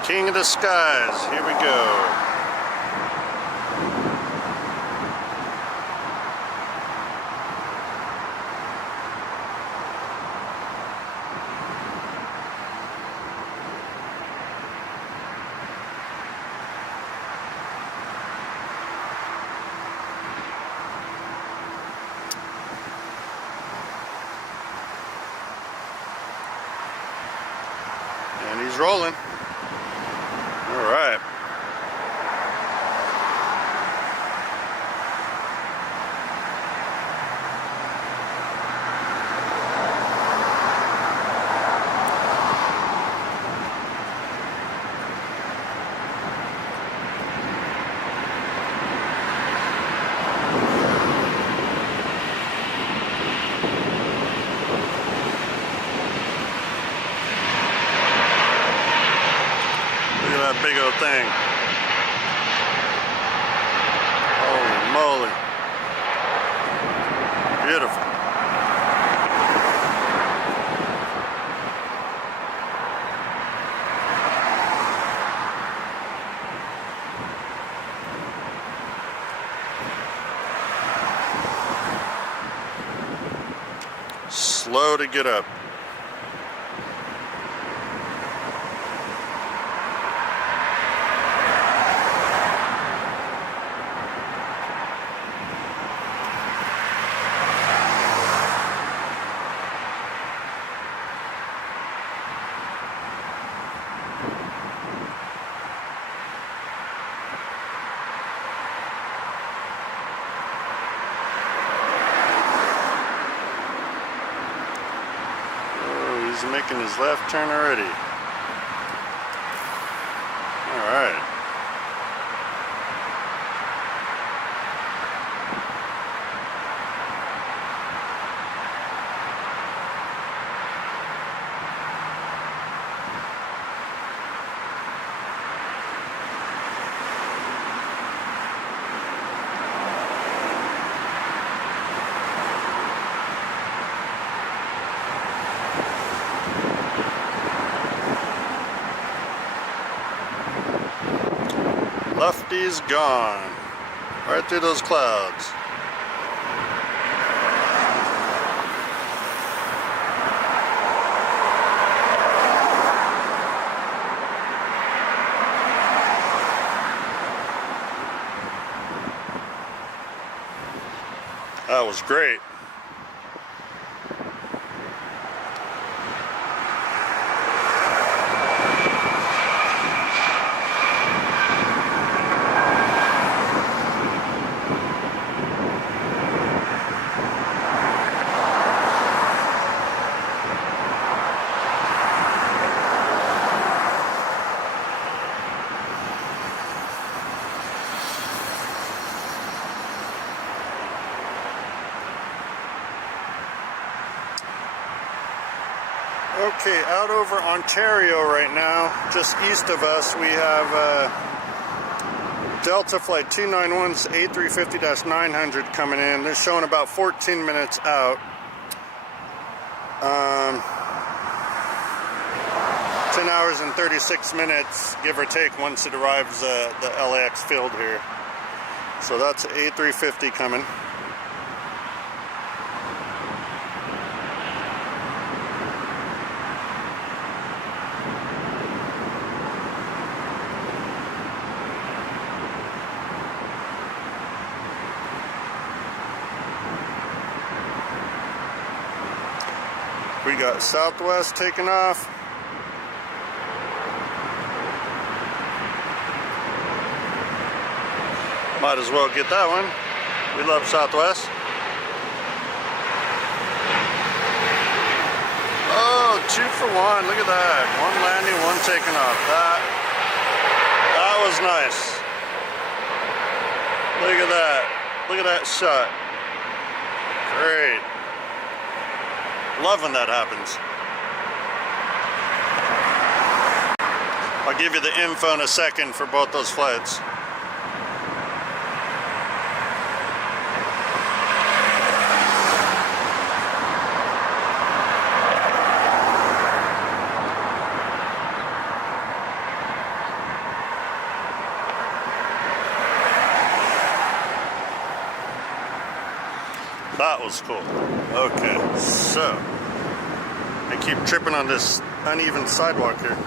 King of the skies, here we go. And he's rolling. All right. Big old thing. Holy moly. Beautiful. Slow to get up. He's making his left turn already. All right. Lefty's gone. Right through those clouds. That was great. Okay, out over Ontario right now, just east of us, we have Delta Flight 291's A350-900 coming in. They're showing about 14 minutes out. 10 hours and 36 minutes, give or take, once it arrives the LAX field here. So that's A350 coming. We got Southwest taking off. Might as well get that one. We love Southwest. Oh, 2 for 1. Look at that. One landing, one taking off. That was nice. Look at that. Look at that shot. Great. Love when that happens. I'll give you the info in a second for both those flights. That was cool. Okay, so I keep tripping on this uneven sidewalk here.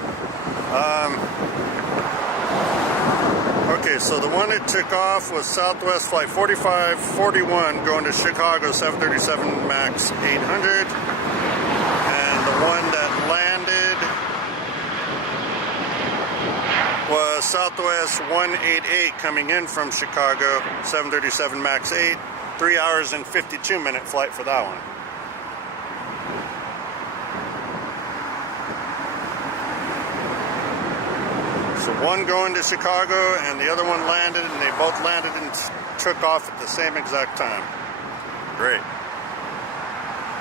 Okay, so the one that took off was Southwest Flight 4541 going to Chicago 737 MAX 800, and the one that landed was Southwest 188 coming in from Chicago 737 MAX 8. 3 hours and 52-minute flight for that one. So one going to Chicago and the other one landed, and they both landed and took off at the same exact time. Great.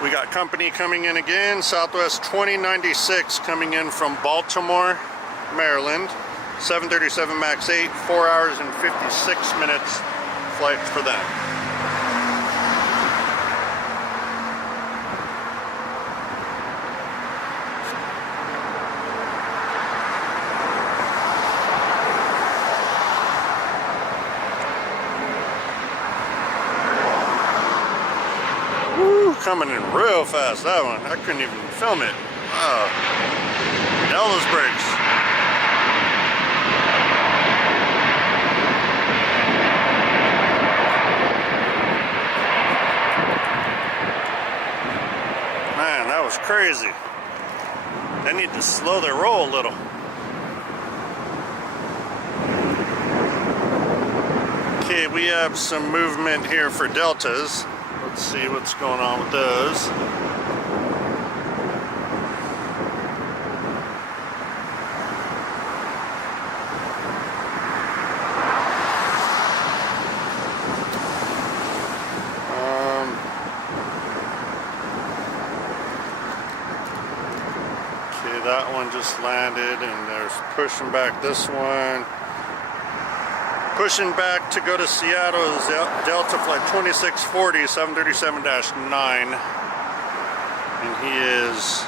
We got company coming in again. Southwest 2096 coming in from Baltimore, Maryland. 737 MAX 8, 4 hours and 56 minutes flight for them. Coming in real fast, that one. I couldn't even film it. Wow. Hell, those brakes. Man, that was crazy. They need to slow their roll a little. Okay, we have some movement here for Deltas. Let's see what's going on with those. Okay, that one just landed, and there's pushing back this one. Pushing back to go to Seattle is Delta Flight 2640, 737-9. And he is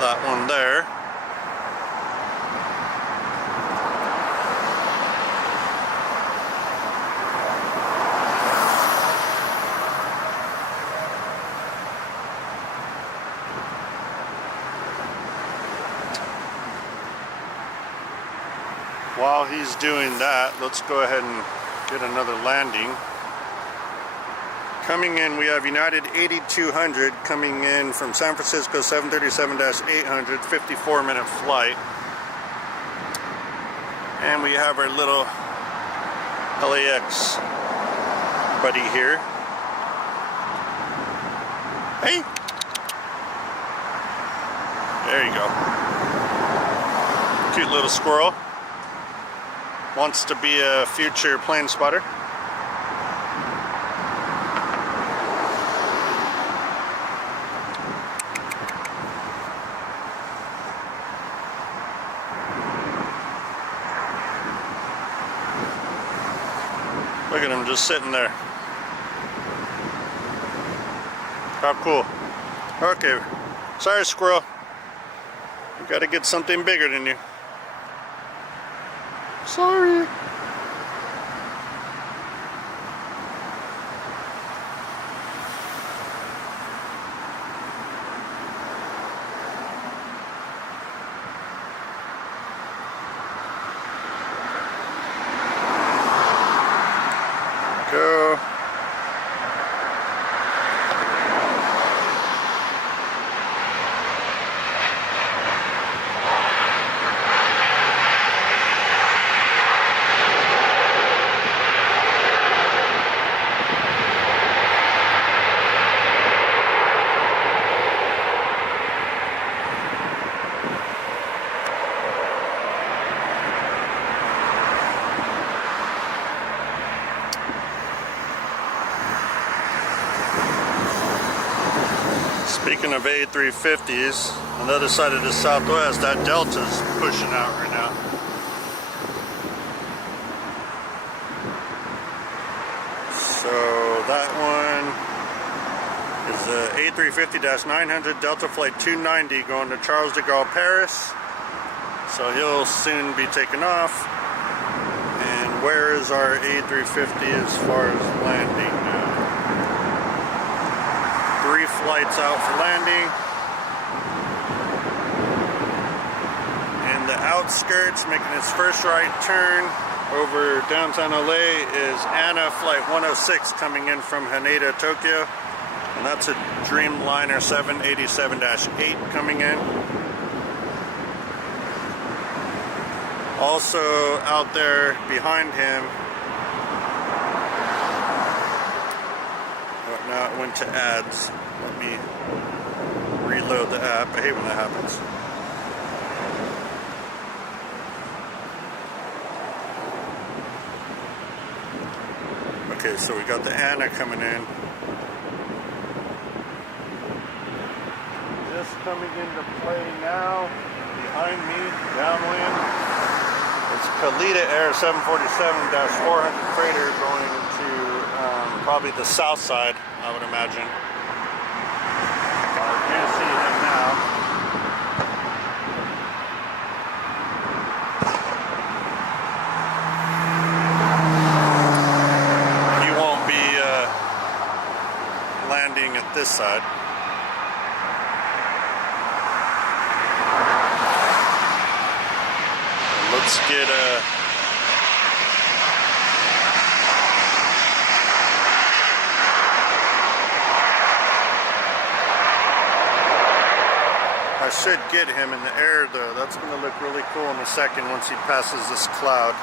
that one there. While he's doing that, let's go ahead and get another landing. Coming in, we have United 8200 coming in from San Francisco 737-800, 54-minute flight. And we have our little LAX buddy here. Hey! There you go. Cute little squirrel. Wants to be a future plane spotter. Look at him just sitting there. How cool. Okay. Sorry, squirrel. You gotta get something bigger than you. Sorry. Go. Speaking of A350s, on the other side of the Southwest, that Delta's pushing out right now. So that one is a A350-900 Delta Flight 290 going to Charles de Gaulle, Paris. So he'll soon be taken off. And where is our A350 as far as landing now? 3 flights out for landing. In the outskirts, making its first right turn over downtown LA is Anna Flight 106 coming in from Haneda, Tokyo. And that's a Dreamliner 787-8 coming in. Also out there behind him, now it went to ads. Let me reload the app. I hate when that happens. Okay, so we got the Anna coming in. Just coming into play now. Behind me, downwind, it's Kalita Air 747-400 freighter going to probably the south side, I would imagine. I can't see him now. He won't be landing at this side. Let's get I should get him in the air though. That's going to look really cool in a second once he passes this cloud.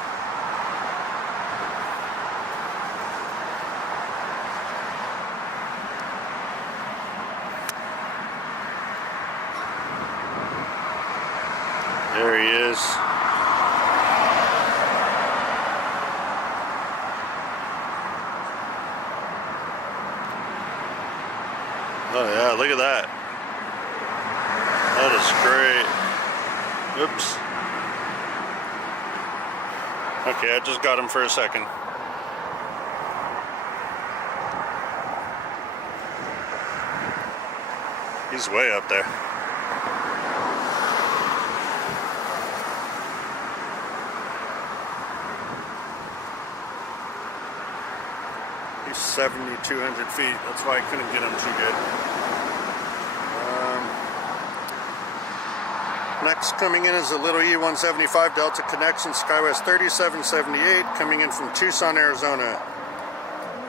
There he is. Oh yeah, look at that. That is great. Oops. Okay, I just got him for a second. He's way up there. He's 7,200 feet. That's why I couldn't get him too good. Next coming in is a little E-175 Delta Connection SkyWest 3778 coming in from Tucson, Arizona.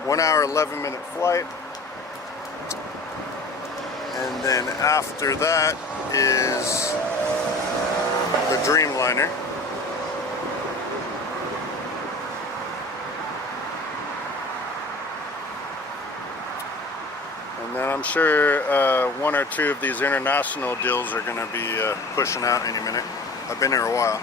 1 hour, 11-minute flight. And then after that is the Dreamliner. And then I'm sure 1 or 2 of these international deals are going to be pushing out any minute. I've been here a while.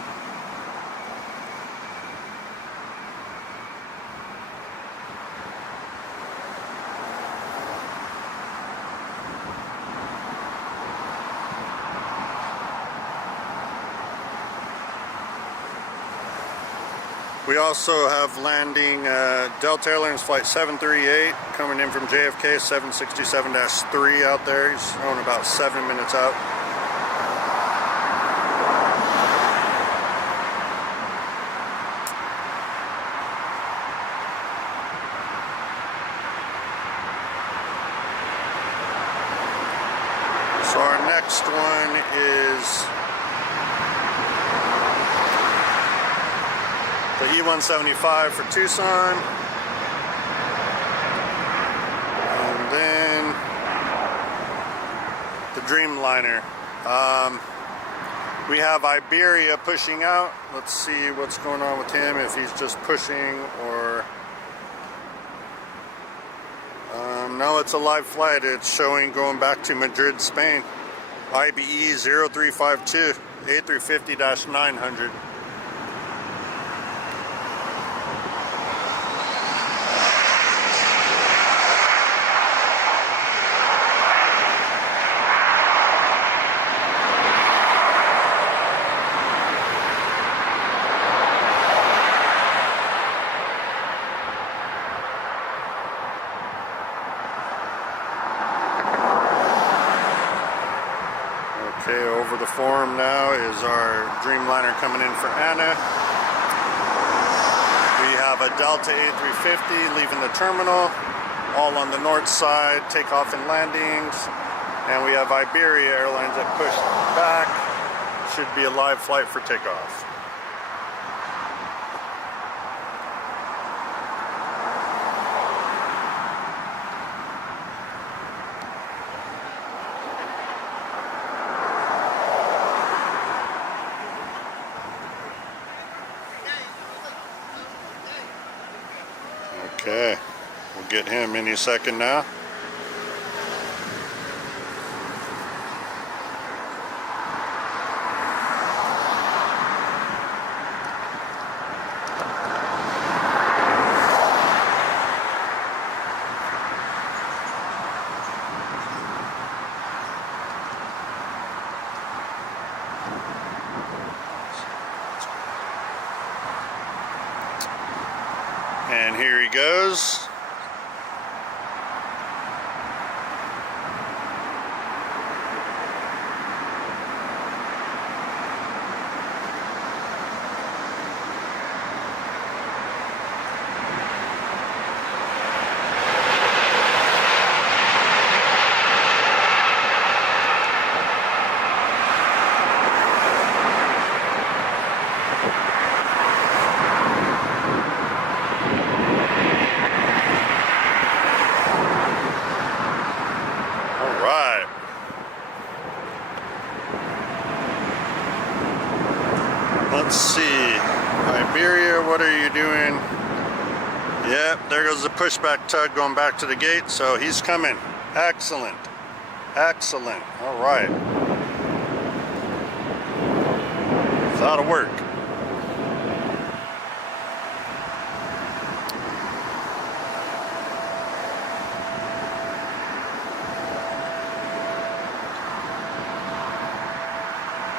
We also have landing Delta Airlines Flight 738 coming in from JFK 767-3 out there. He's showing about 7 minutes out. So our next one is the E-175 for Tucson, and then the Dreamliner. We have Iberia pushing out. Let's see what's going on with him, if he's just pushing or... no, it's a live flight. It's showing going back to Madrid, Spain. IBE 0352, A350-900. Okay, over the forum now is our Dreamliner coming in for Anna. We have a Delta A350 leaving the terminal, all on the north side, takeoff and landings. And we have Iberia Airlines that push back. Should be a live flight for takeoff. Okay, we'll get him any second now. And here he goes. Let's see, Iberia, what are you doing? Yep, there goes the pushback tug going back to the gate, so he's coming. Excellent, excellent, all right. That'll work.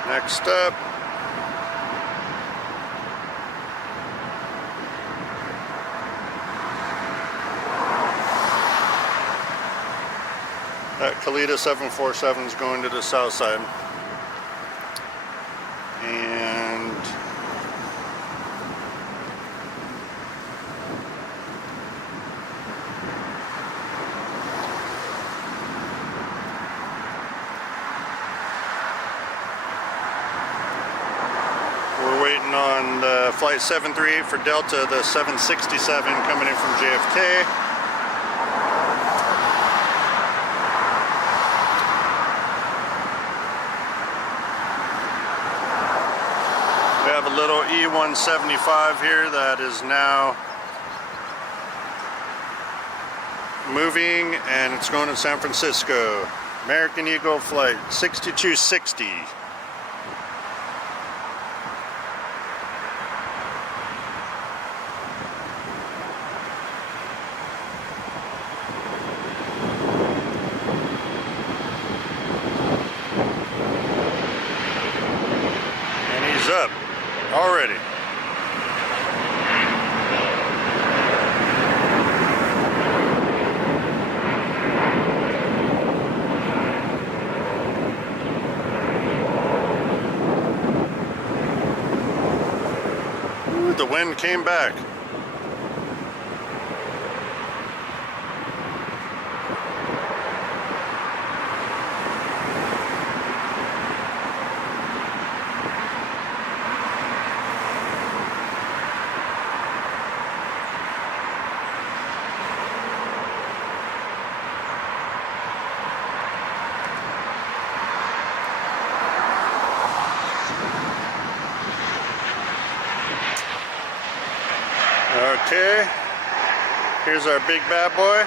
Next up, that Kalita 747 is going to the south side. And we're waiting on the flight 738 for Delta, the 767 coming in from JFK. We have a little E-175 here that is now moving, and it's going to San Francisco. American Eagle flight 6260. And he's up already. the wind came back. Okay, here's our big bad boy.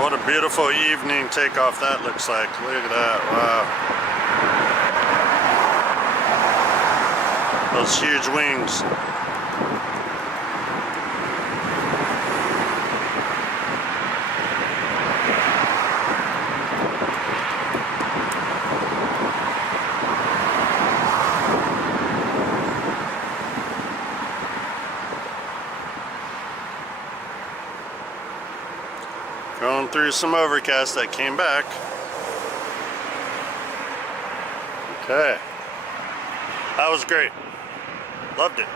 What a beautiful evening takeoff that looks like. Look at that, wow. Those huge wings. Going through some overcast that came back. Okay. That was great. Loved it.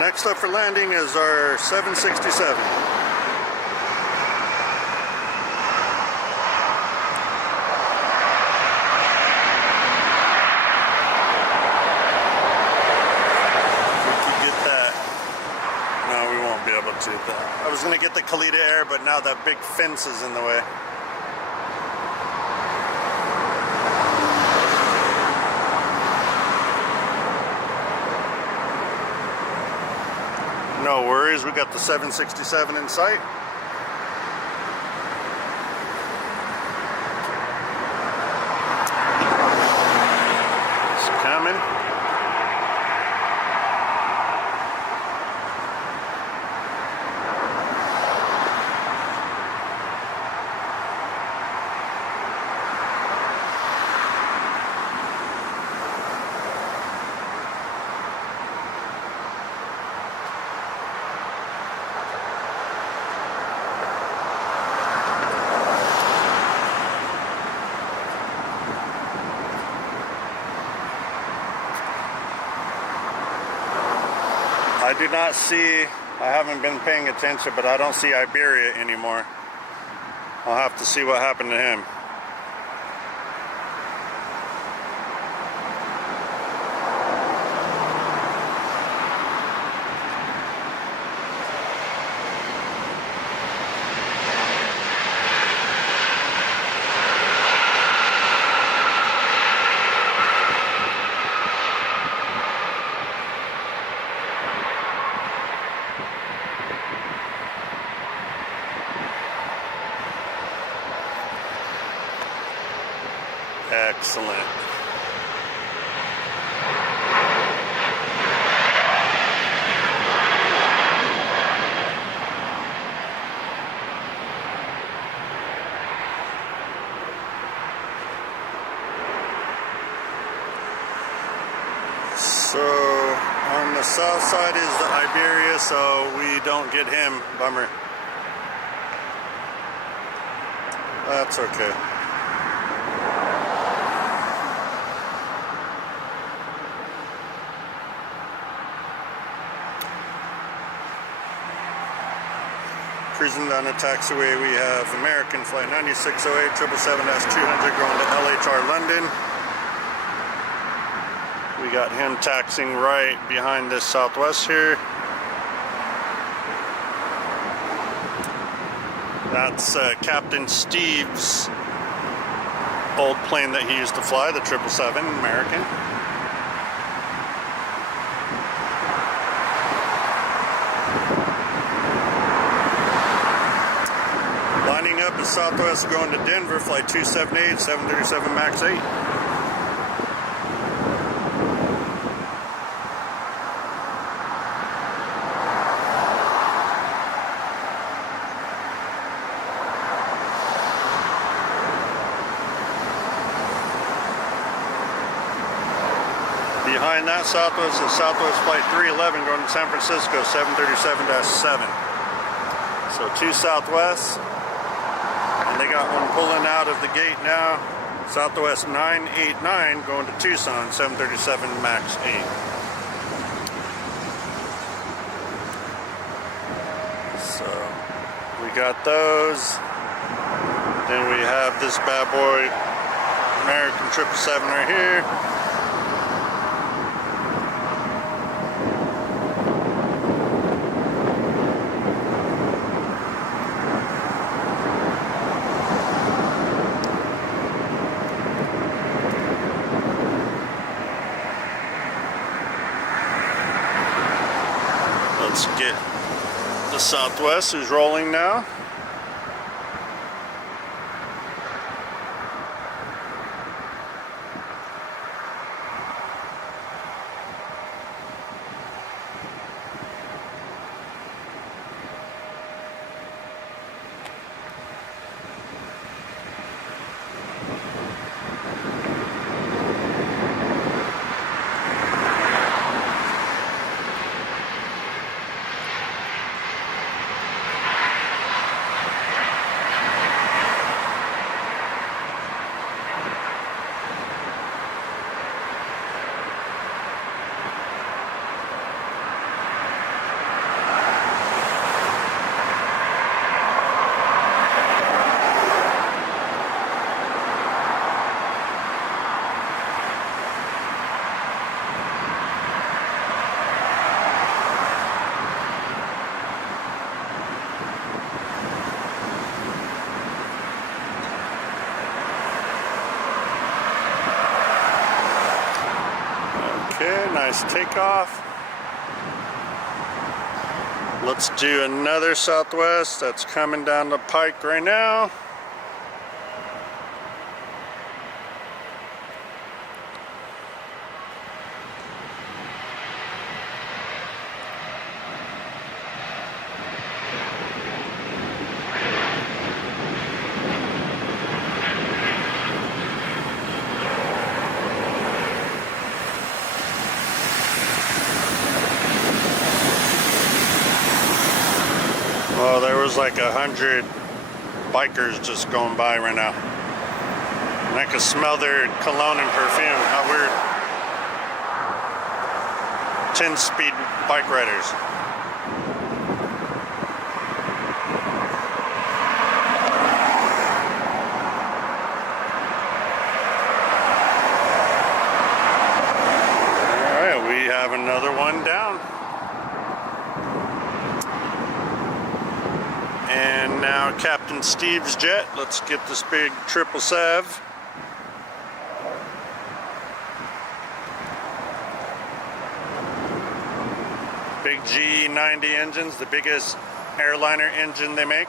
Next up for landing is our 767. No, we won't be able to. I was going to get the Kalita Air, but now that big fence is in the way. No worries, we got the 767 in sight. It's coming. I do not see, I haven't been paying attention, but I don't see Iberia anymore. I'll have to see what happened to him. Excellent. So on the south side is the Iberia, so we don't get him. Bummer. That's okay. Cruising down the taxiway, we have American Flight 9608, 777-200 going to LHR London. We We got him taxiing right behind this Southwest here. That's Captain Steve's old plane that he used to fly, the 777 American. Lining up is Southwest going to Denver, flight 278, 737 MAX 8. Behind that Southwest is Southwest flight 311 going to San Francisco, 737-7. So two Southwest. They got one pulling out of the gate now. Southwest 989 going to Tucson, 737 MAX 8. So we got those. Then we have this bad boy, American 777 right here. Let's get the Southwest, who's rolling now. Okay, nice takeoff. Let's do another Southwest that's coming down the pike right now. Well, there was like 100 bikers just going by right now. And I could smell their cologne and perfume. How weird. 10-speed bike riders. Alright, we have another one down. And now Captain Steve's jet. Let's get this big 777. Big G90 engines, the biggest airliner engine they make.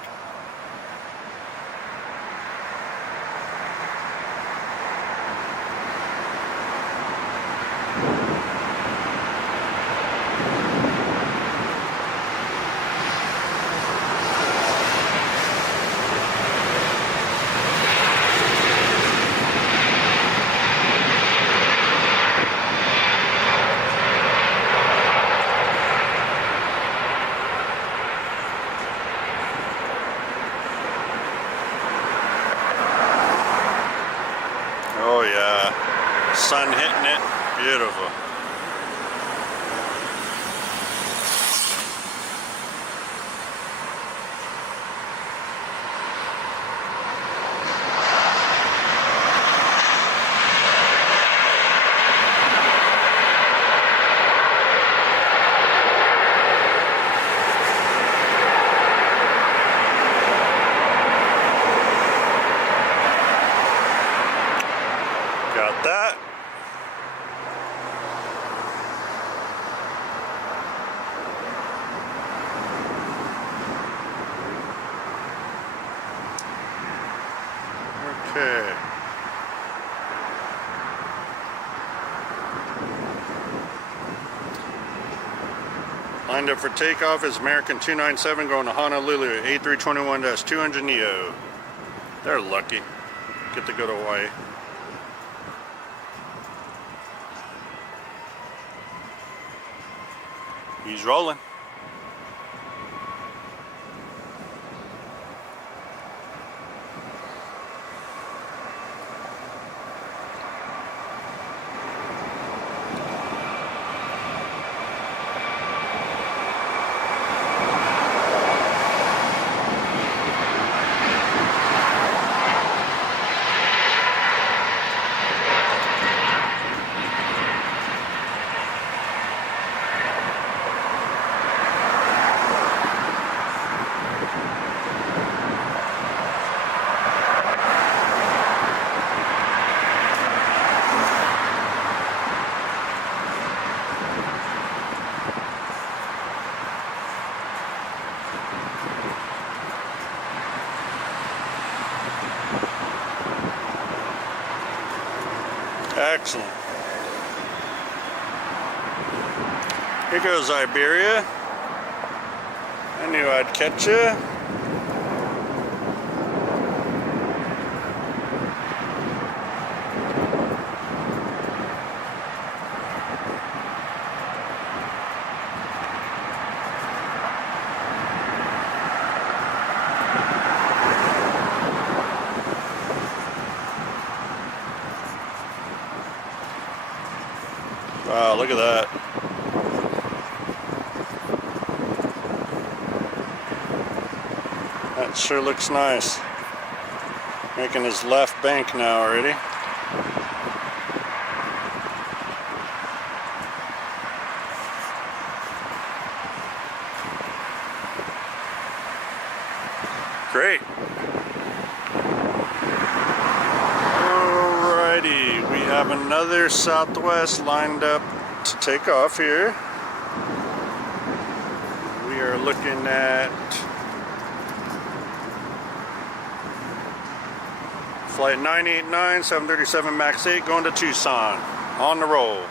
Oh yeah, sun hitting it, beautiful. Got that. Okay. Lined up for takeoff is American 297 going to Honolulu, A321-200 Neo. They're lucky. Get to go to Hawaii. He's rolling. Excellent. Here goes Iberia. I knew I'd catch you. Wow, look at that. That sure looks nice. Making his left bank now already. Great. Alrighty, we have another Southwest lined up to take off here. We are looking at flight 989, 737 MAX 8 going to Tucson. On the roll.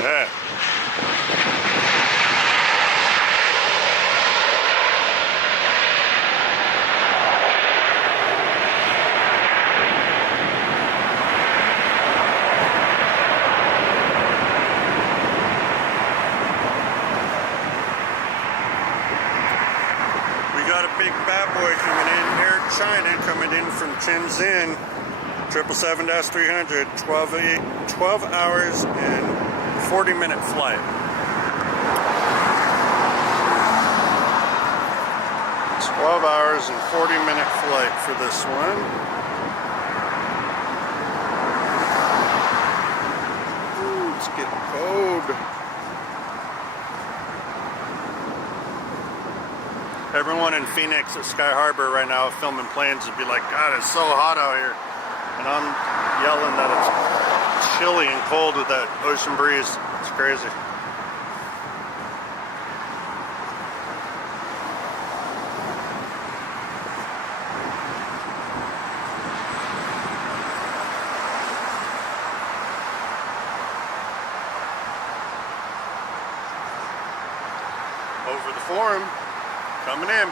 Yeah. We got a big bad boy coming in, Air China coming in from Shenzhen, 777-300, 12 hours and 40-minute flight. It's 12 hours and 40-minute flight for this one. Ooh, it's getting cold. Everyone in Phoenix at Sky Harbor right now filming planes would be like, God, it's so hot out here. And I'm yelling that it's chilly and cold with that ocean breeze. It's crazy. over the forum, coming in.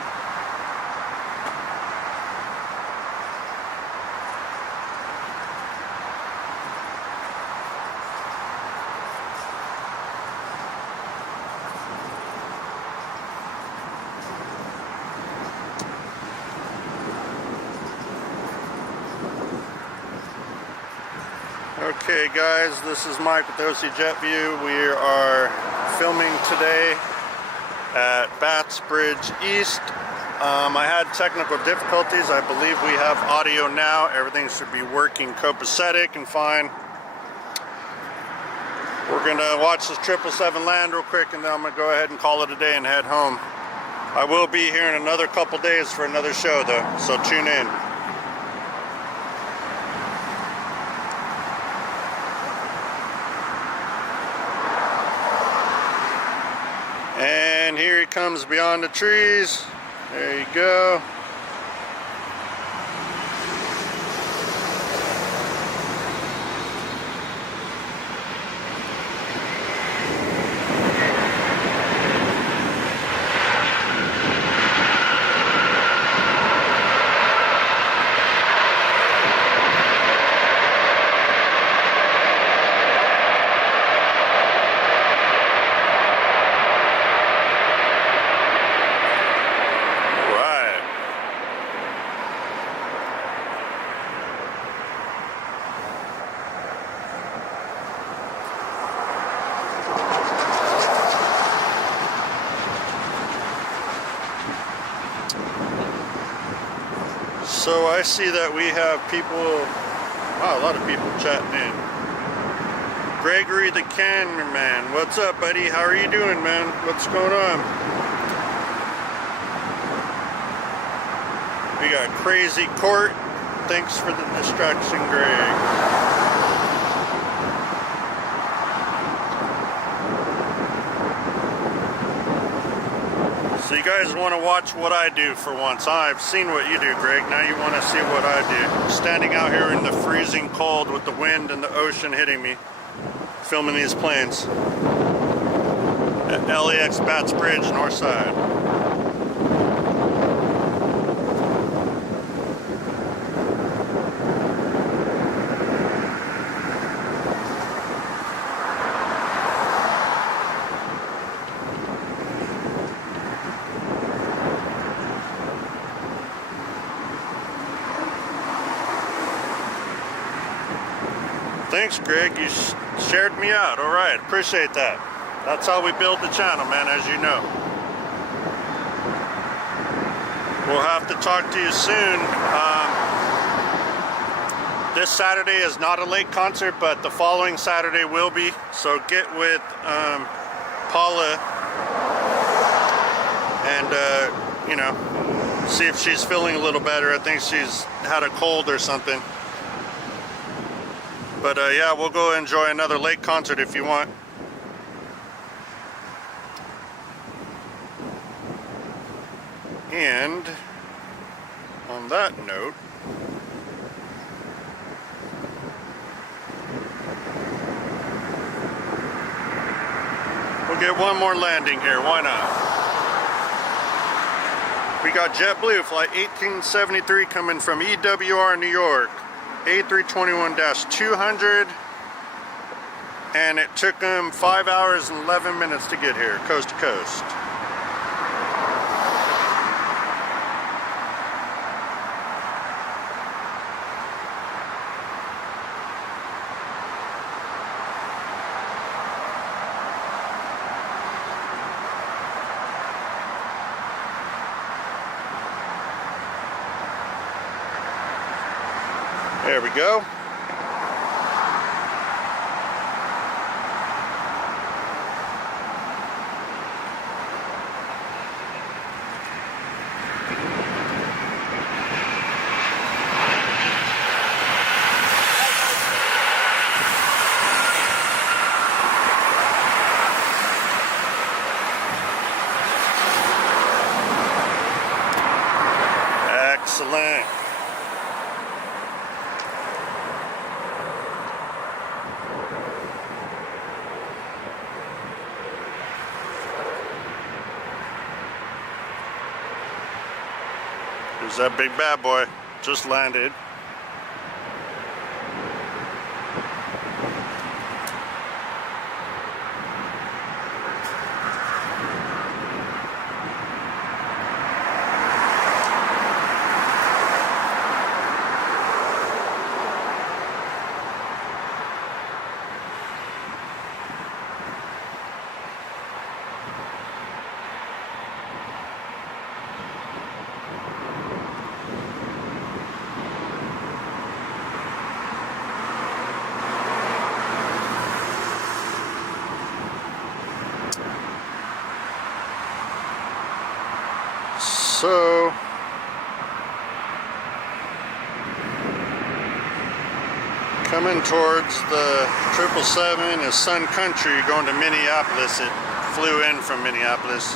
Okay guys, this is Mike with OCjetview. We are filming today at Baths Bridge East. I had technical difficulties. I believe we have audio now. Everything should be working copacetic and fine. We're gonna watch this 777 land real quick, and then I'm gonna go ahead and call it a day and head home. I will be here in another couple days for another show though, so tune in. And here he comes beyond the trees. There you go. So I see that we have people, wow, a lot of people chatting in. Gregory the cameraman, what's up buddy? How are you doing, man? What's going on? We got Crazy Court. Thanks for the distraction, Greg. So you guys want to watch what I do for once. I've seen what you do, Greg. Now you want to see what I do. Standing out here in the freezing cold with the wind and the ocean hitting me, filming these planes at LAX Baths Bridge, north side. Thanks, Greg. You shared me out. All right, appreciate that. That's how we build the channel, man, as you know. We'll have to talk to you soon. This Saturday is not a late concert, but the following Saturday will be. So get with Paula and, you know, see if she's feeling a little better. I think she's had a cold or something. But yeah, we'll go enjoy another lake concert if you want. And on that note, we'll get one more landing here. Why not? We got JetBlue flight 1873 coming from EWR, New York. A321-200, and it took them 5 hours and 11 minutes to get here, coast to coast. There we go. Excellent. There's that big bad boy. Just landed. So coming towards the 777 is Sun Country going to Minneapolis. It flew in from Minneapolis.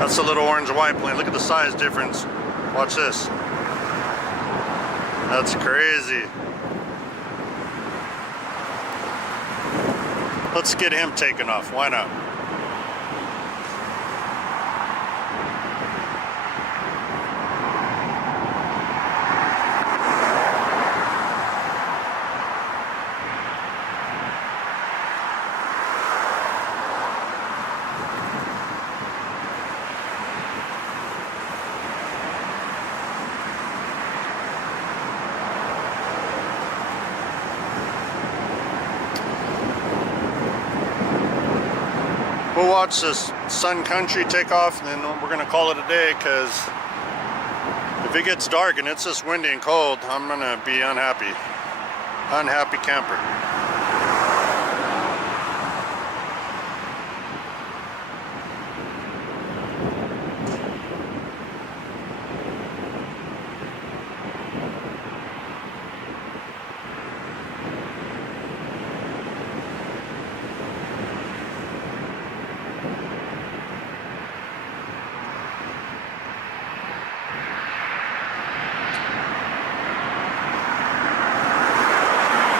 That's a little orange white plane. Look at the size difference. Watch this. That's crazy. Let's get him taken off. Why not? We'll watch this Sun Country take off, and then we're gonna call it a day, because if it gets dark and it's just windy and cold, I'm gonna be unhappy. Unhappy camper.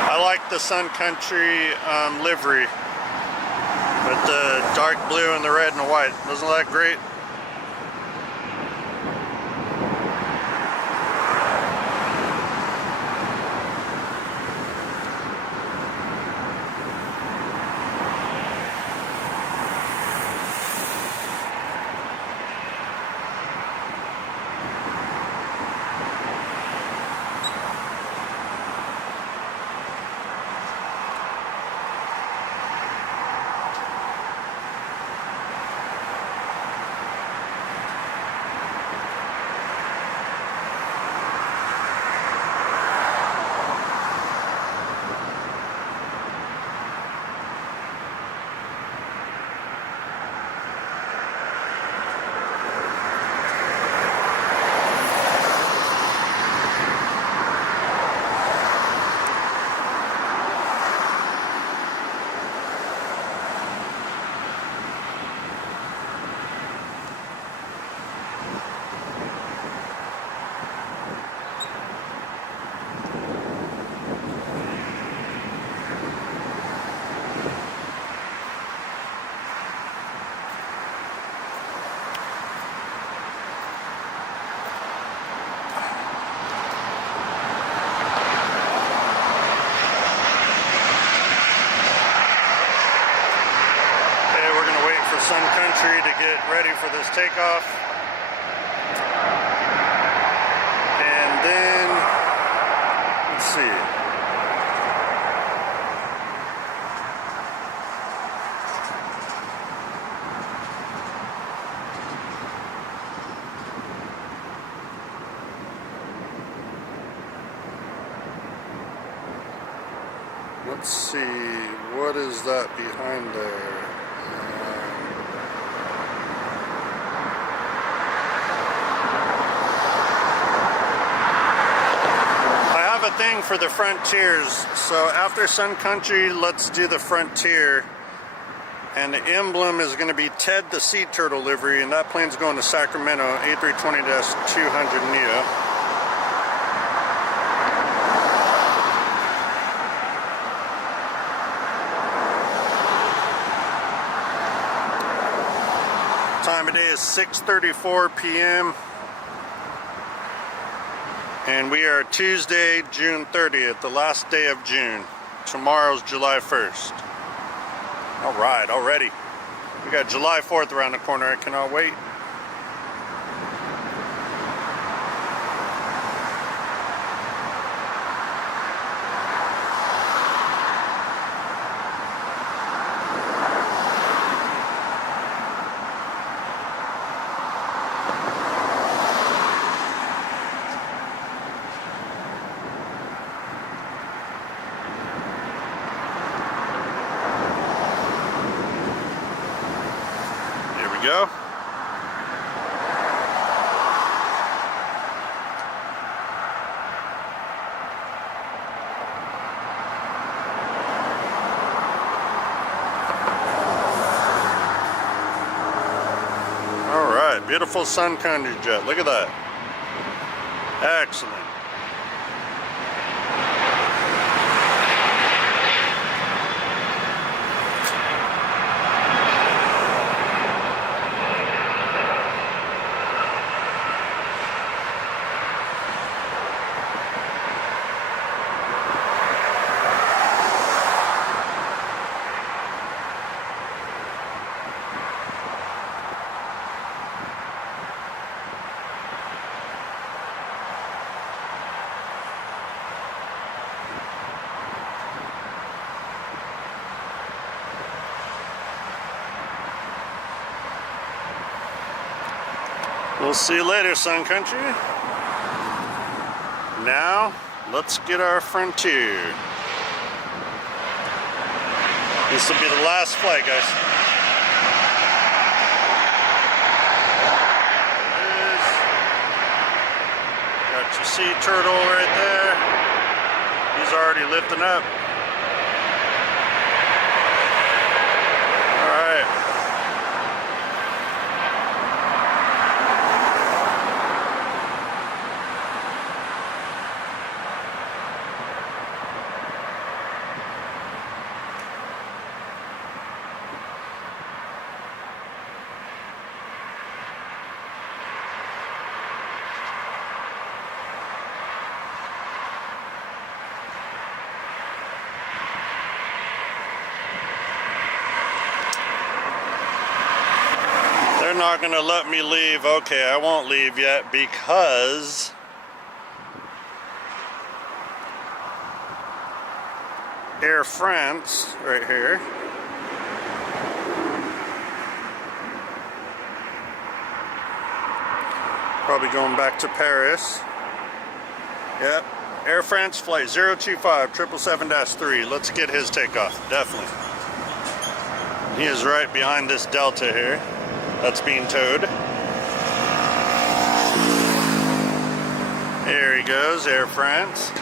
I like the Sun Country livery with the dark blue and the red and the white. Doesn't that look great? Sun Country to get ready for this takeoff. And then, let's see. Let's see, what is that behind there? A thing for the Frontiers, so after Sun Country, let's do the Frontier, and the emblem is going to be Ted the Sea Turtle livery, and that plane's going to Sacramento, A320-200 Neo. Time of day is 6:34 p.m. And we are Tuesday, June 30th, the last day of June. Tomorrow's July 1st. All right, already. We got July 4th around the corner. I cannot wait. Go. All right, beautiful sun country jet. Look at that. Excellent. We'll see you later, Sun Country. Now, let's get our Frontier. This will be the last flight, guys. Got your sea turtle right there. He's already lifting up. All right. They're not gonna let me leave. Okay, I won't leave yet because Air France right here probably going back to Paris. Yep, Air France flight 025 777-3. Let's get his takeoff, definitely. He is right behind this Delta here that's being towed. There he goes, Air France.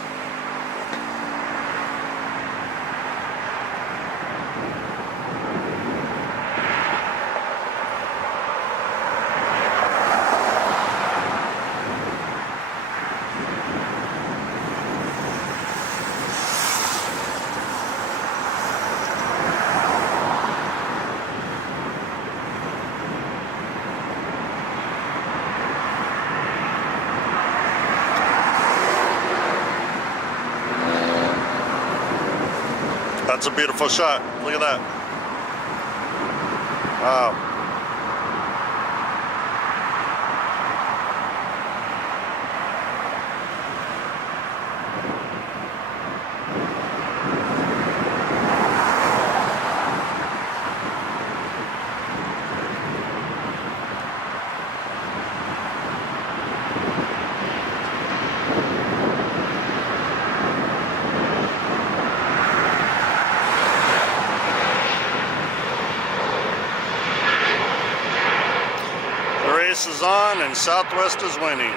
That's a beautiful shot. Look at that. Wow. Race is on and Southwest is winning.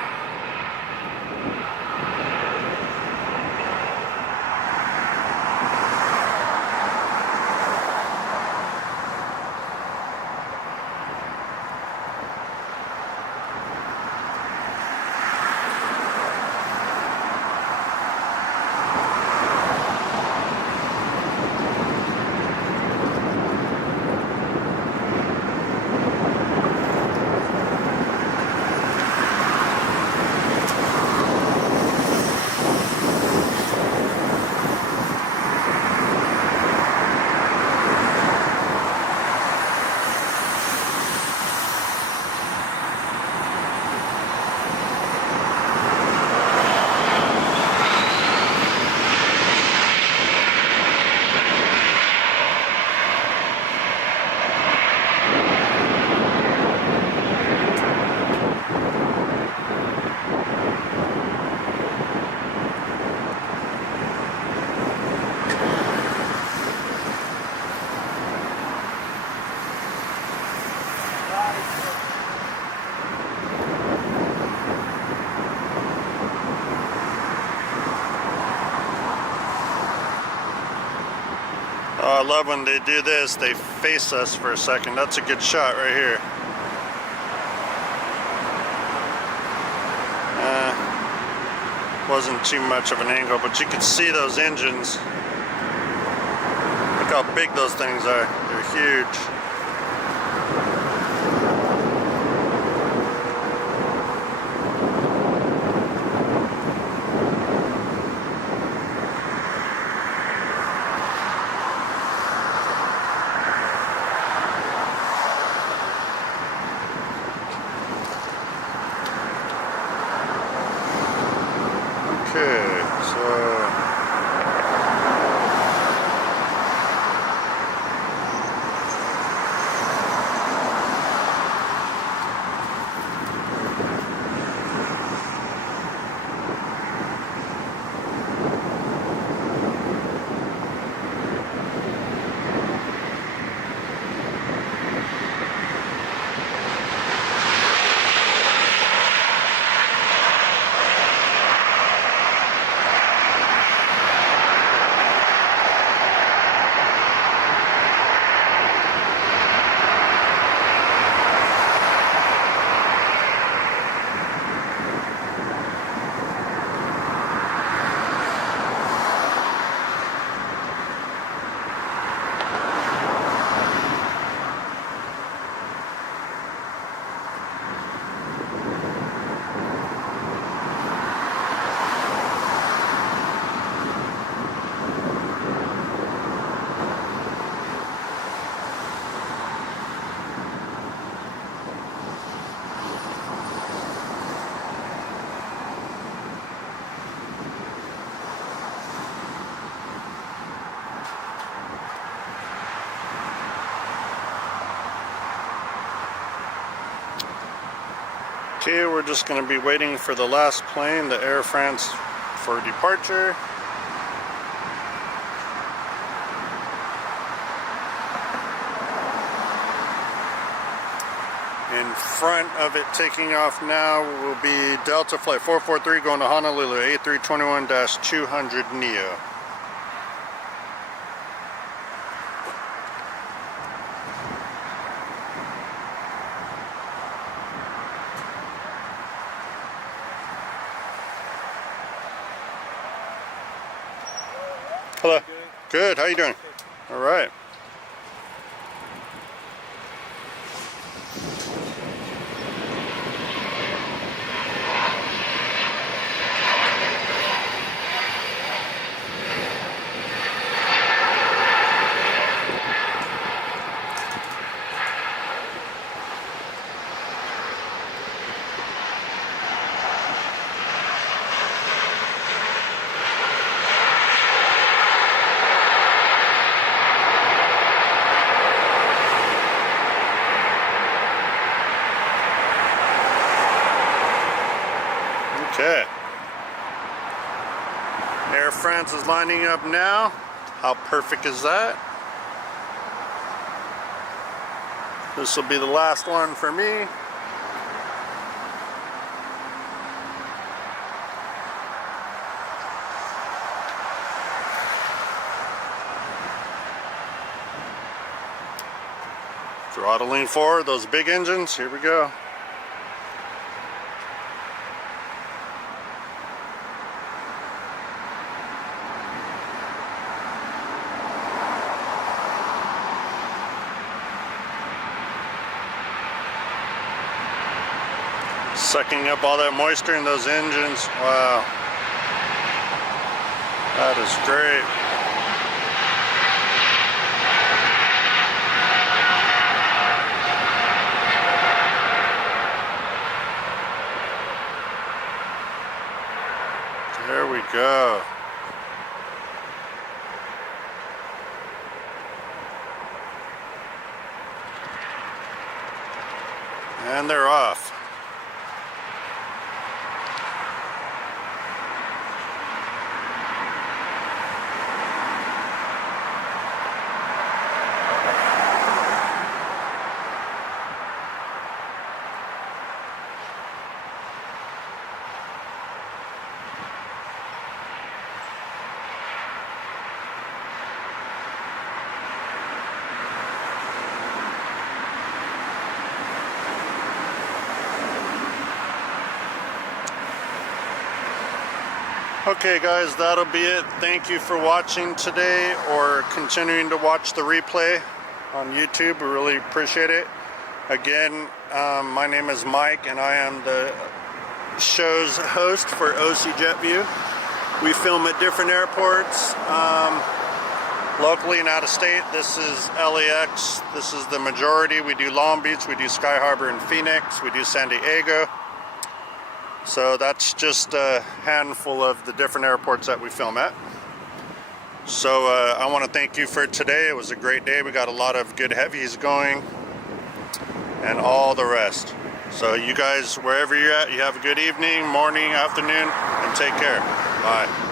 Oh, I love when they do this, they face us for a second. That's a good shot right here. Wasn't too much of an angle, but you could see those engines. Look how big those things are. They're huge. Okay, so okay, we're just going to be waiting for the last plane, the Air France, for departure. In front of it taking off now will be Delta Flight 443 going to Honolulu, A321-200 NEO. Hello. Good. How you doing? All right. Okay. Air France is lining up now. How perfect is that? This will be the last one for me. Throttling forward, those big engines. Here we go. Sucking up all that moisture in those engines. Wow. That is great. There we go. And they're off. Okay guys, that'll be it. Thank you for watching today or continuing to watch the replay on YouTube. We really appreciate it. Again, my name is Mike and I am the show's host for OCjetview. We film at different airports, locally and out of state. This is LAX. This is the majority. We do Long Beach, we do Sky Harbor and Phoenix, we do San Diego. So that's just a handful of the different airports that we film at. So I want to thank you for today. It was a great day. We got a lot of good heavies going and all the rest. So you guys, wherever you're at, you have a good evening, morning, afternoon, and take care. Bye.